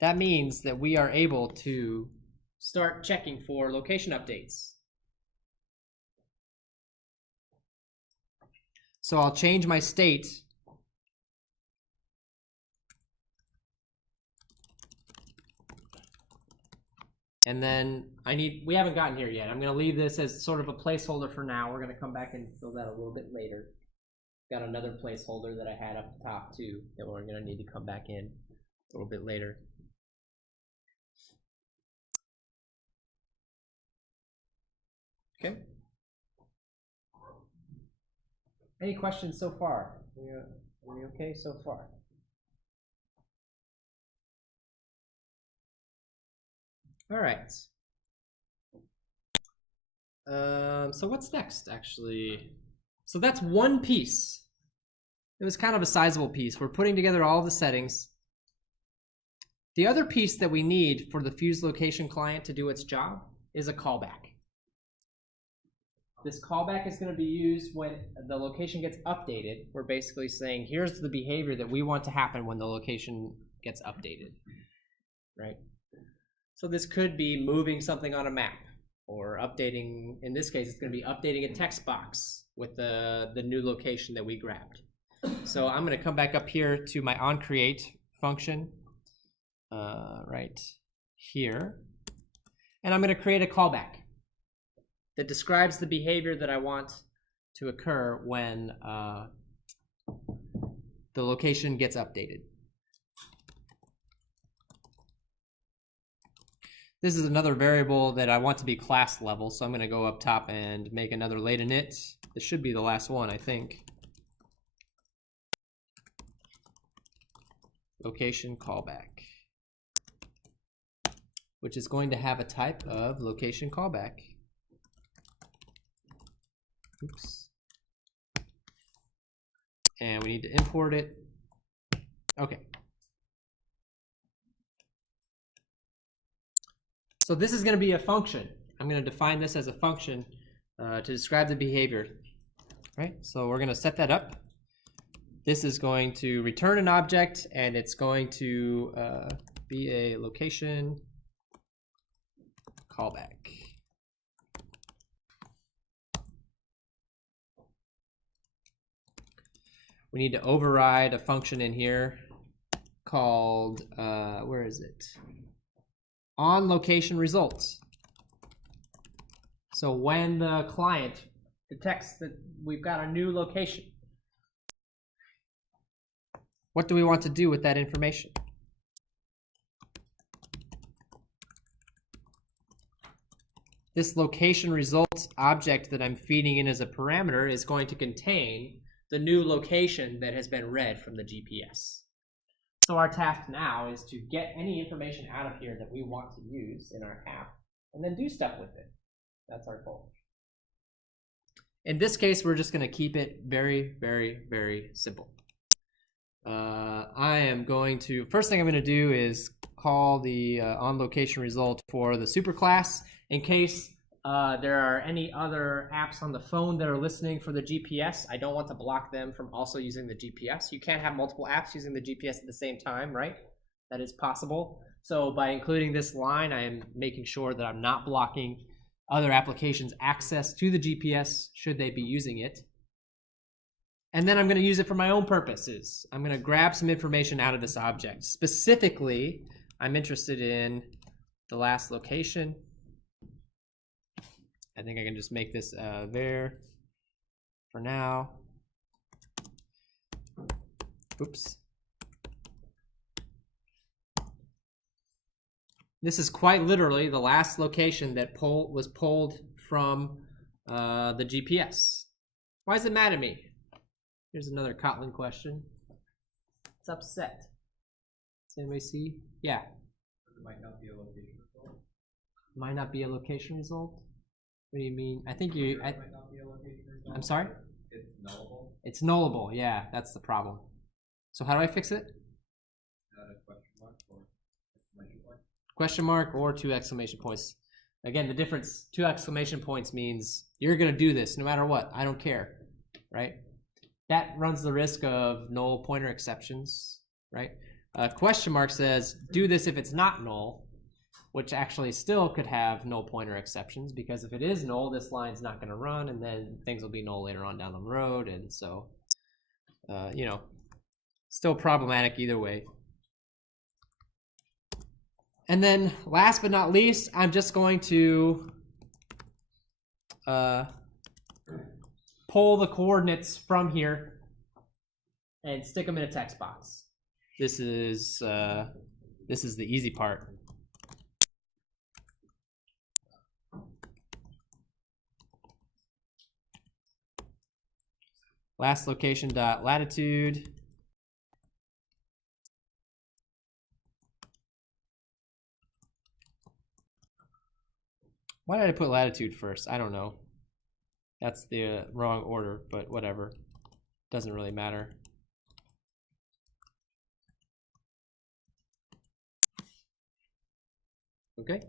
that means that we are able to start checking for location updates. So I'll change my state and then we haven't gotten here yet. I'm going to leave this as sort of a placeholder for now. We're going to come back and fill that a little bit later. Got another placeholder that I had up the top too that we're going to need to come back in a little bit later. Okay. Any questions so far? Are we okay so far? All right. So what's next, actually? So that's one piece. It was kind of a sizable piece. We're putting together all the settings. The other piece that we need for the fused location client to do its job is a callback. This callback is going to be used when the location gets updated. We're basically saying, here's the behavior that we want to happen when the location gets updated, right? So this could be moving something on a map or updating, in this case, it's going to be updating a text box with the new location that we grabbed. So I'm going to come back up here to my onCreate function right here, and I'm going to create a callback that describes the behavior that I want to occur when the location gets updated. This is another variable that I want to be class level, so I'm going to go up top and make another late init. This should be the last one, I think. Location callback, which is going to have a type of location callback. Oops. And we need to import it. Okay. So this is going to be a function. I'm going to define this as a function to describe the behavior. Right? So we're going to set that up. This is going to return an object, and it's going to be a location callback. we need to override a function in here called, where is it? On location results. So when the client detects that we've got a new location, what do we want to do with that information? This location results object that I'm feeding in as a parameter is going to contain the new location that has been read from the GPS. So our task now is to get any information out of here that we want to use in our app and then do stuff with it. That's our goal. In this case, we're just going to keep it very, very, very simple. I am going to, first thing I'm going to do is call the on location result for the superclass in case there are any other apps on the phone that are listening for the GPS. I don't want to block them from also using the GPS. You can't have multiple apps using the GPS at the same time, right? That is possible. So by including this line, I am making sure that I'm not blocking other applications access to the GPS should they be using it. And then I'm going to use it for my own purposes. I'm going to grab some information out of this object. Specifically, I'm interested in the last location. I think I can just make this there for now. Oops. This is quite literally the last location that was pulled from the GPS. Why does it matter to me? Here's another Kotlin question. It's upset. Does anybody see? Yeah. It might not be a location result. Might not be a location result? What do you mean? I think you... Might not be a location result. I'm sorry? It's nullable. It's nullable, yeah, that's the problem. So how do I fix it? Question mark or exclamation point. Question mark or 2 exclamation points. Again, the difference, 2 exclamation points means you're going to do this no matter what. I don't care, right? That runs the risk of null pointer exceptions, right? Question mark says, do this if it's not null, which actually still could have null pointer exceptions, because if it is null, this line's not going to run, and then things will be null later on down the road, and so, you know, still problematic either way. And then last but not least, I'm just going to pull the coordinates from here and stick them in a text box. This is the easy part. Last location dot latitude. Why did I put latitude first? I don't know. That's the wrong order, but whatever. Doesn't really matter. Okay.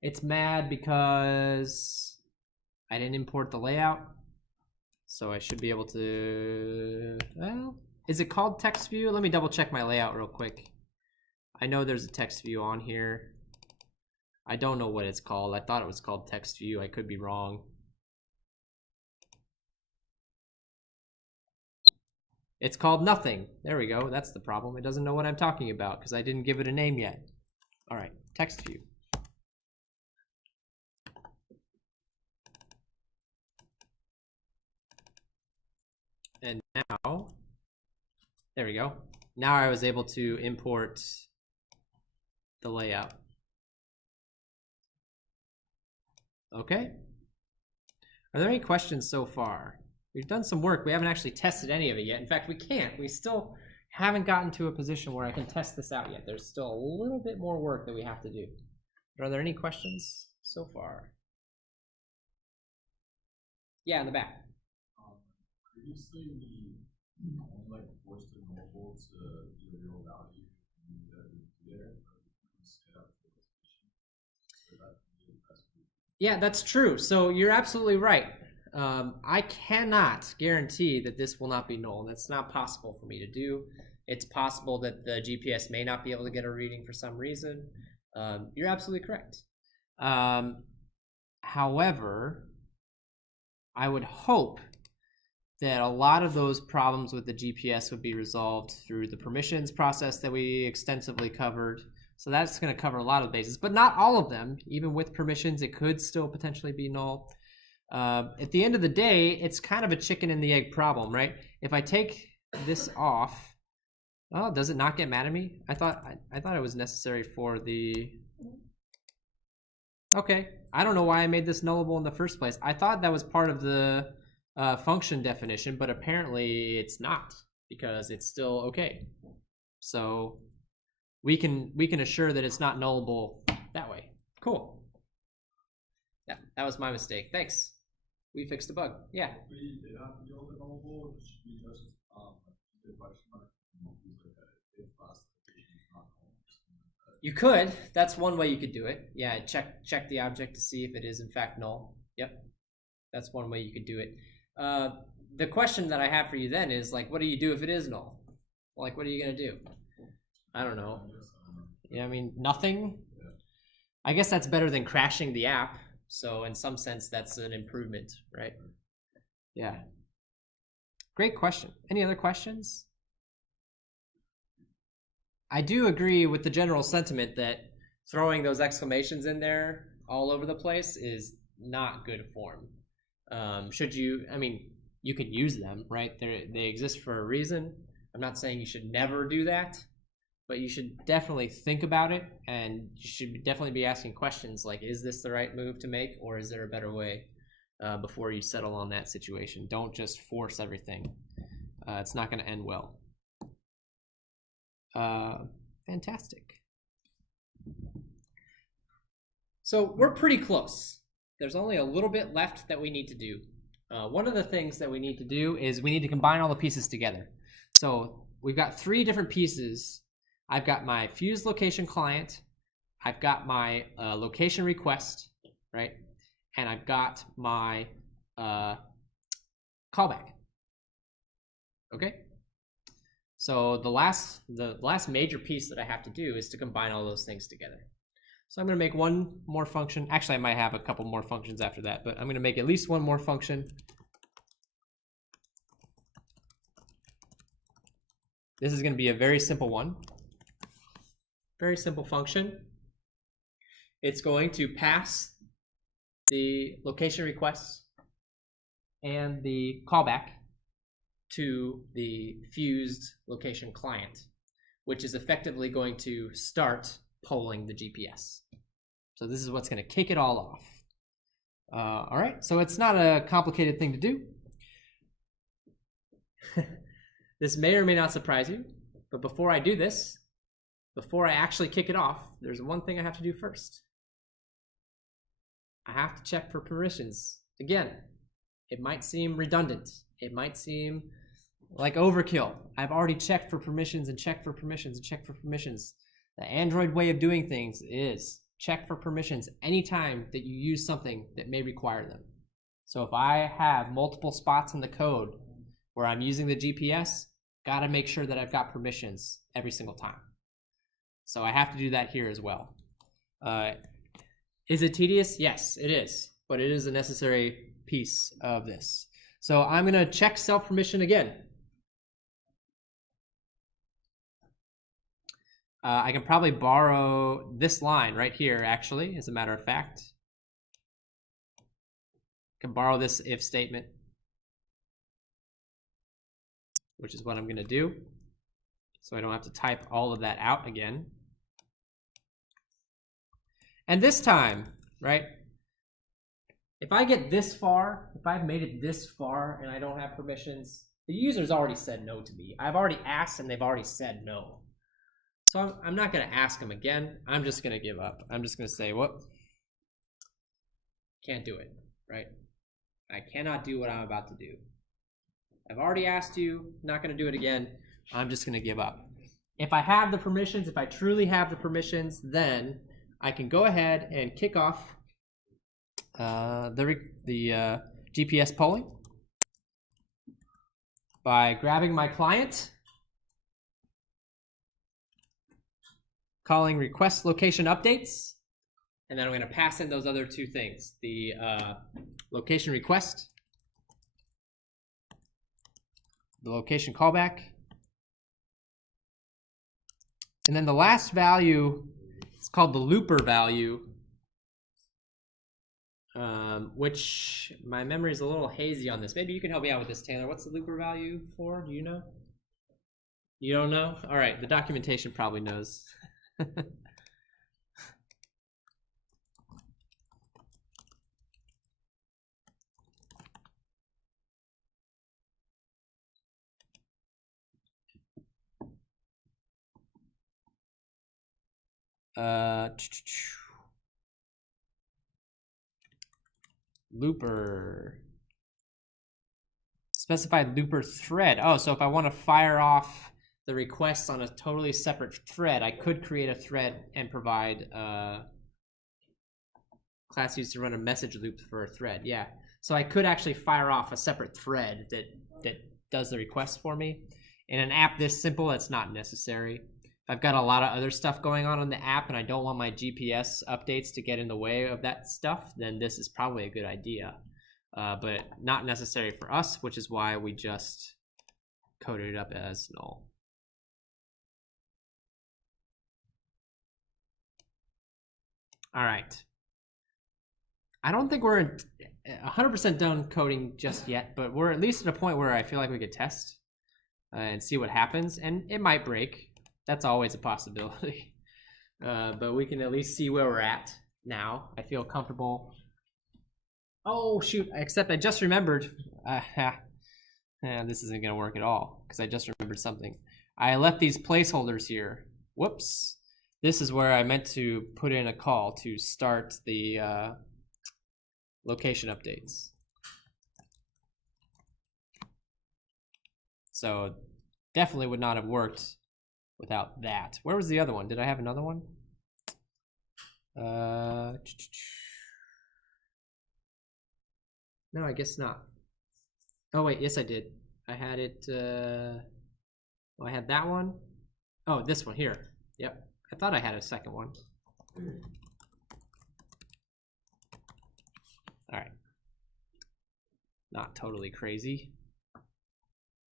It's mad because I didn't import the layout. So I should be able to, well, is it called text view? Let me double check my layout real quick. I know there's a text view on here. I don't know what it's called. I thought it was called text view. I could be wrong. It's called nothing. There we go. That's the problem. It doesn't know what I'm talking about because I didn't give it a name yet. All right, text view. And now, there we go. Now I was able to import the layout. Okay. Are there any questions so far? We've done some work. We haven't actually tested any of it yet. In fact, we can't. We still haven't gotten to a position where I can test this out yet. There's still a little bit more work that we have to do. But are there any questions so far? Yeah, in the back. Previously, we only like forced the mobile to the real value there. Yeah, that's true. So you're absolutely right. I cannot guarantee that this will not be null. That's not possible for me to do. It's possible that the GPS may not be able to get a reading for some reason. You're absolutely correct. However, I would hope that a lot of those problems with the GPS would be resolved through the permissions process that we extensively covered. So that's going to cover a lot of bases, but not all of them. Even with permissions, it could still potentially be null. At the end of the day, it's kind of a chicken and the egg problem, right? If I take this off, oh, does it not get mad at me? I thought it was necessary for the... Okay, I don't know why I made this nullable in the first place. I thought that was part of the function definition, but apparently it's not, because it's still okay. So we can assure that it's not nullable that way. Cool. Yeah, that was my mistake. Thanks. We fixed a bug. Yeah. We did have to deal with the nullable, or should we just the question mark if classification is not null? You could. That's one way you could do it. Yeah, check the object to see if it is in fact null. Yep. That's one way you could do it. The question that I have for you then is, like, what do you do if it is null? Like, what are you gonna do? I don't know. Yeah, I mean, nothing. Yeah. I guess that's better than crashing the app. So in some sense, that's an improvement, right? Yeah. Great question. Any other questions? I do agree with the general sentiment that throwing those exclamations in there all over the place is not good form. Should you, I mean, you can use them, right? They exist for a reason. I'm not saying you should never do that, but you should definitely think about it, and you should definitely be asking questions like, is this the right move to make, or is there a better way, before you settle on that situation. Don't just force everything. It's not going to end well. Fantastic. So we're pretty close. There's only a little bit left that we need to do. One of the things that we need to do is we need to combine all the pieces together. So we've got 3 different pieces. I've got my fused location client, I've got my location request, right? And I've got my callback. Okay? So the last major piece that I have to do is to combine all those things together. So I'm going to make one more function. Actually, I might have a couple more functions after that, but I'm going to make at least one more function. This is going to be a very simple one. Very simple function. It's going to pass the location requests and the callback to the fused location client, which is effectively going to start polling the GPS. So this is what's going to kick it all off. All right, so it's not a complicated thing to do. This may or may not surprise you, but before I do this, before I actually kick it off, there's one thing I have to do first. I have to check for permissions. Again, it might seem redundant. It might seem like overkill. I've already checked for permissions and checked for permissions and checked for permissions. The Android way of doing things is check for permissions anytime that you use something that may require them. So if I have multiple spots in the code where I'm using the GPS, gotta make sure that I've got permissions every single time. So I have to do that here as well. Is it tedious? Yes, it is, but it is a necessary piece of this. So I'm gonna check self-permission again. I can probably borrow this line right here, actually, as a matter of fact. I can borrow this if statement, which is what I'm gonna do. So I don't have to type all of that out again. And this time, right, if I get this far, if I've made it this far and I don't have permissions, the user's already said no to me. I've already asked and they've already said no. So I'm not going to ask them again. I'm just going to give up. I'm just going to say, whoop, can't do it, right? I cannot do what I'm about to do. I've already asked you, not going to do it again. I'm just going to give up. If I have the permissions, if I truly have the permissions, then I can go ahead and kick off the GPS polling by grabbing my client, calling request location updates, and then I'm going to pass in those other 2 things, the location request the location callback. And then the last value is called the looper value, which my memory is a little hazy on this. Maybe you can help me out with this, Taylor. What's the looper value for? Do you know? You don't know? All right, the documentation probably knows. Looper. Specified looper thread. Oh, so if I want to fire off the requests on a totally separate thread, I could create a thread and provide class used to run a message loop for a thread. Yeah. So I could actually fire off a separate thread that does the request for me. In an app this simple, it's not necessary. If I've got a lot of other stuff going on in the app and I don't want my GPS updates to get in the way of that stuff, then this is probably a good idea. But not necessary for us, which is why we just coded it up as null. All right. I don't think we're 100% done coding just yet, but we're at least at a point where I feel like we could test and see what happens, and it might break. That's always a possibility. But we can at least see where we're at now. I feel comfortable. Oh, shoot, except I just remembered. This isn't going to work at all because I just remembered something. I left these placeholders here. Whoops. This is where I meant to put in a call to start the location updates. So definitely would not have worked without that. Where was the other one? Did I have another one? No, I guess not. Oh wait, yes I did. I had it, I had that one. Oh, this one here. Yep, I thought I had a second one. All right. Not totally crazy.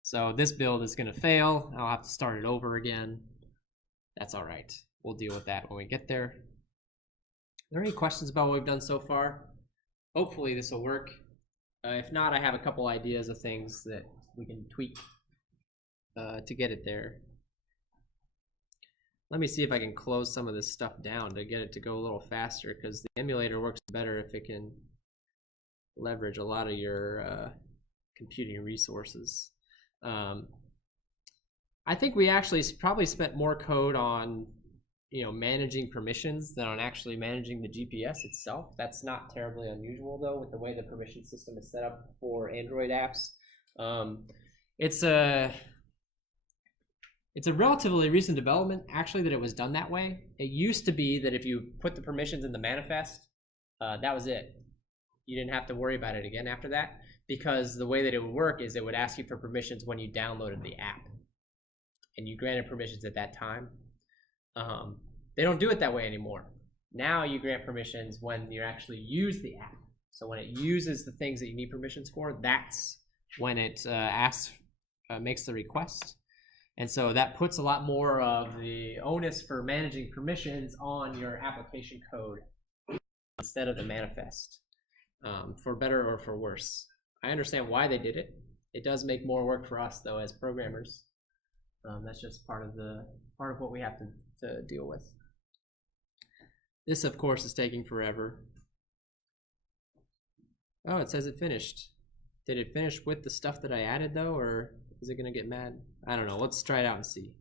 So this build is gonna fail. I'll have to start it over again. That's all right. We'll deal with that when we get there. Are there any questions about what we've done so far? Hopefully this will work. If not, I have a couple ideas of things that we can tweak to get it there. Let me see if I can close some of this stuff down to get it to go a little faster, because the emulator works better if it can leverage a lot of your computing resources. I think we actually probably spent more code on managing permissions than on actually managing the GPS itself. That's not terribly unusual though, with the way the permission system is set up for Android apps. It's a relatively recent development actually that it was done that way. It used to be that if you put the permissions in the manifest, that was it. You didn't have to worry about it again after that, because the way that it would work is it would ask you for permissions when you downloaded the app and you granted permissions at that time. They don't do it that way anymore. Now you grant permissions when you actually use the app. So when it uses the things that you need permissions for, that's when it makes the request. And so that puts a lot more of the onus for managing permissions on your application code instead of the manifest, for better or for worse. I understand why they did it. It does make more work for us though as programmers. That's just part of what we have to deal with. This, of course, is taking forever. Oh, it says it finished. Did it finish with the stuff that I added, though, or is it going to get mad? I don't know. Let's try it out and see.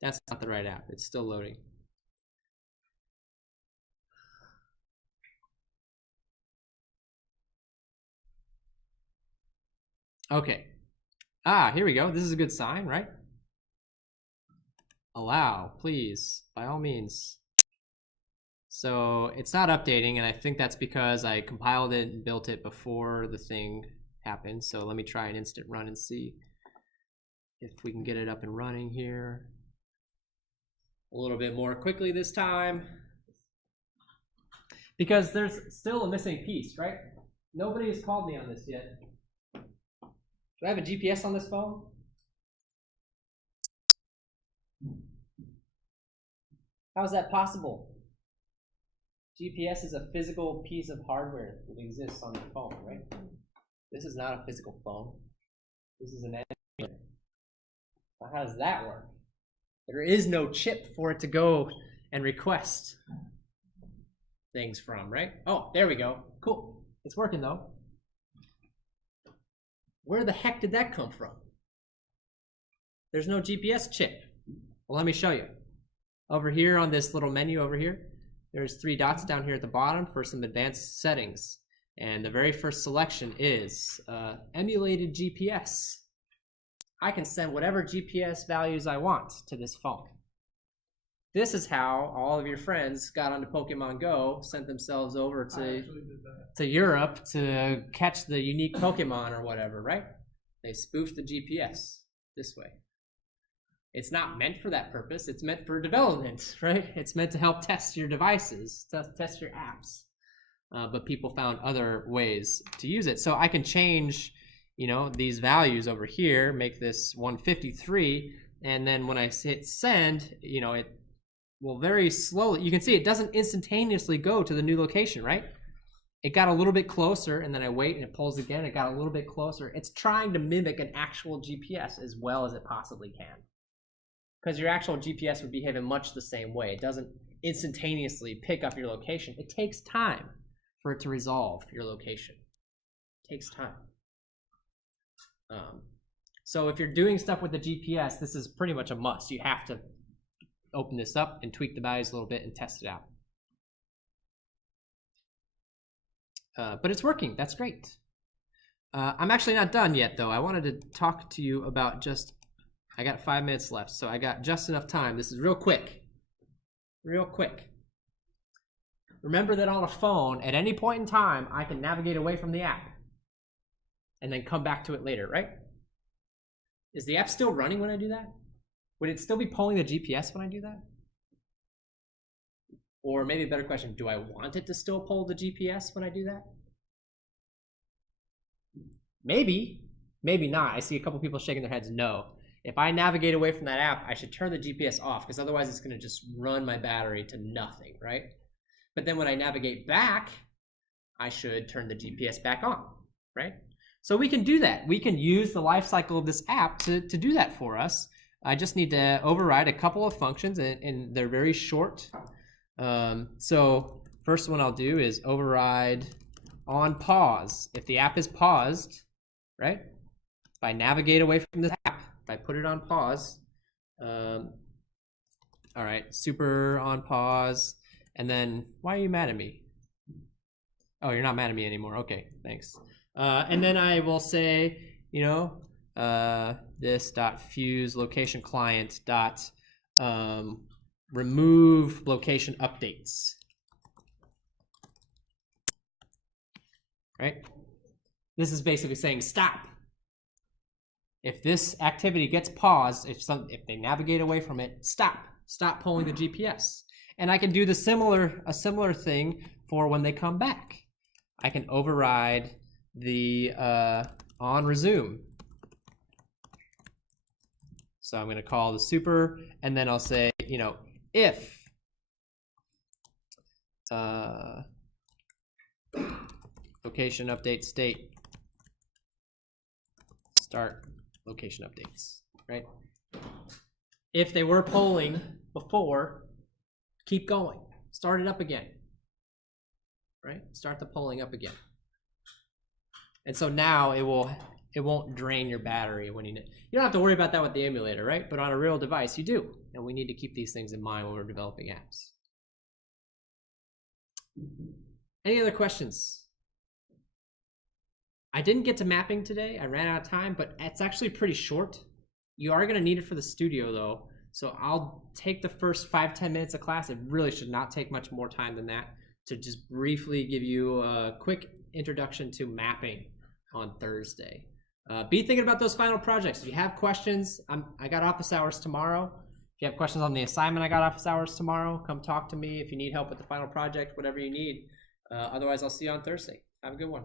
That's not the right app. It's still loading. Okay. Here we go. This is a good sign, right? Allow, please, by all means. So it's not updating, and I think that's because I compiled it and built it before the thing happened. So let me try an instant run and see if we can get it up and running here a little bit more quickly this time. Because there's still a missing piece, right? Nobody has called me on this yet. Do I have a GPS on this phone? How is that possible? GPS is a physical piece of hardware that exists on your phone, right? This is not a physical phone. This is an emulator. How does that work? There is no chip for it to go and request things from, right? Oh, there we go. Cool. It's working though. Where the heck did that come from? There's no GPS chip. Well, let me show you. Over here on this little menu over here, there's 3 dots down here at the bottom for some advanced settings. And the very first selection is emulated GPS. I can send whatever GPS values I want to this phone. This is how all of your friends got onto Pokemon Go, sent themselves over to Europe to catch the unique Pokemon or whatever, right? They spoofed the GPS this way. It's not meant for that purpose. It's meant for development, right? It's meant to help test your devices, test your apps. But people found other ways to use it. So I can change, these values over here, make this 153, and then when I hit send, it will very slowly, you can see it doesn't instantaneously go to the new location, right? It got a little bit closer, and then I wait and it pulls again, it got a little bit closer. It's trying to mimic an actual GPS as well as it possibly can. Because your actual GPS would behave in much the same way. It doesn't instantaneously pick up your location. It takes time for it to resolve your location. It takes time. So if you're doing stuff with the GPS, this is pretty much a must. You have to open this up and tweak the values a little bit and test it out. But it's working. That's great. I'm actually not done yet, though. I wanted to talk to you about I got 5 minutes left, so I got just enough time. This is real quick. Real quick. Remember that on a phone, at any point in time, I can navigate away from the app and then come back to it later, right? Is the app still running when I do that? Would it still be pulling the GPS when I do that? Or maybe a better question, do I want it to still pull the GPS when I do that? Maybe, maybe not. I see a couple people shaking their heads no. If I navigate away from that app, I should turn the GPS off because otherwise it's going to just run my battery to nothing, right? But then when I navigate back, I should turn the GPS back on, right? So we can do that. We can use the life cycle of this app to do that for us. I just need to override a couple of functions, and they're very short. So first one I'll do is override on pause. If the app is paused, right? If I navigate away from this app, if I put it on pause, all right, super on pause, and then, why are you mad at me? Oh, you're not mad at me anymore. Okay, thanks. And then I will say, this dot fuse location client dot remove location updates. Right? This is basically saying stop. If this activity gets paused, if they navigate away from it, stop pulling the GPS. And I can do a similar thing for when they come back. I can override the on resume. So I'm going to call the super, and then I'll say, if location update state start location updates, right? If they were polling before, keep going. Start it up again, right? Start the polling up again. And so now it won't drain your battery when you don't have to worry about that with the emulator, right? But on a real device, you do. And we need to keep these things in mind when we're developing apps. Any other questions? I didn't get to mapping today. I ran out of time, but it's actually pretty short. You are going to need it for the studio, though. So I'll take the first 5-10 minutes of class. It really should not take much more time than that to just briefly give you a quick introduction to mapping on Thursday. Be thinking about those final projects. If you have questions, I got office hours tomorrow. If you have questions on the assignment, I got office hours tomorrow. Come talk to me if you need help with the final project, whatever you need. Otherwise, I'll see you on Thursday. Have a good one.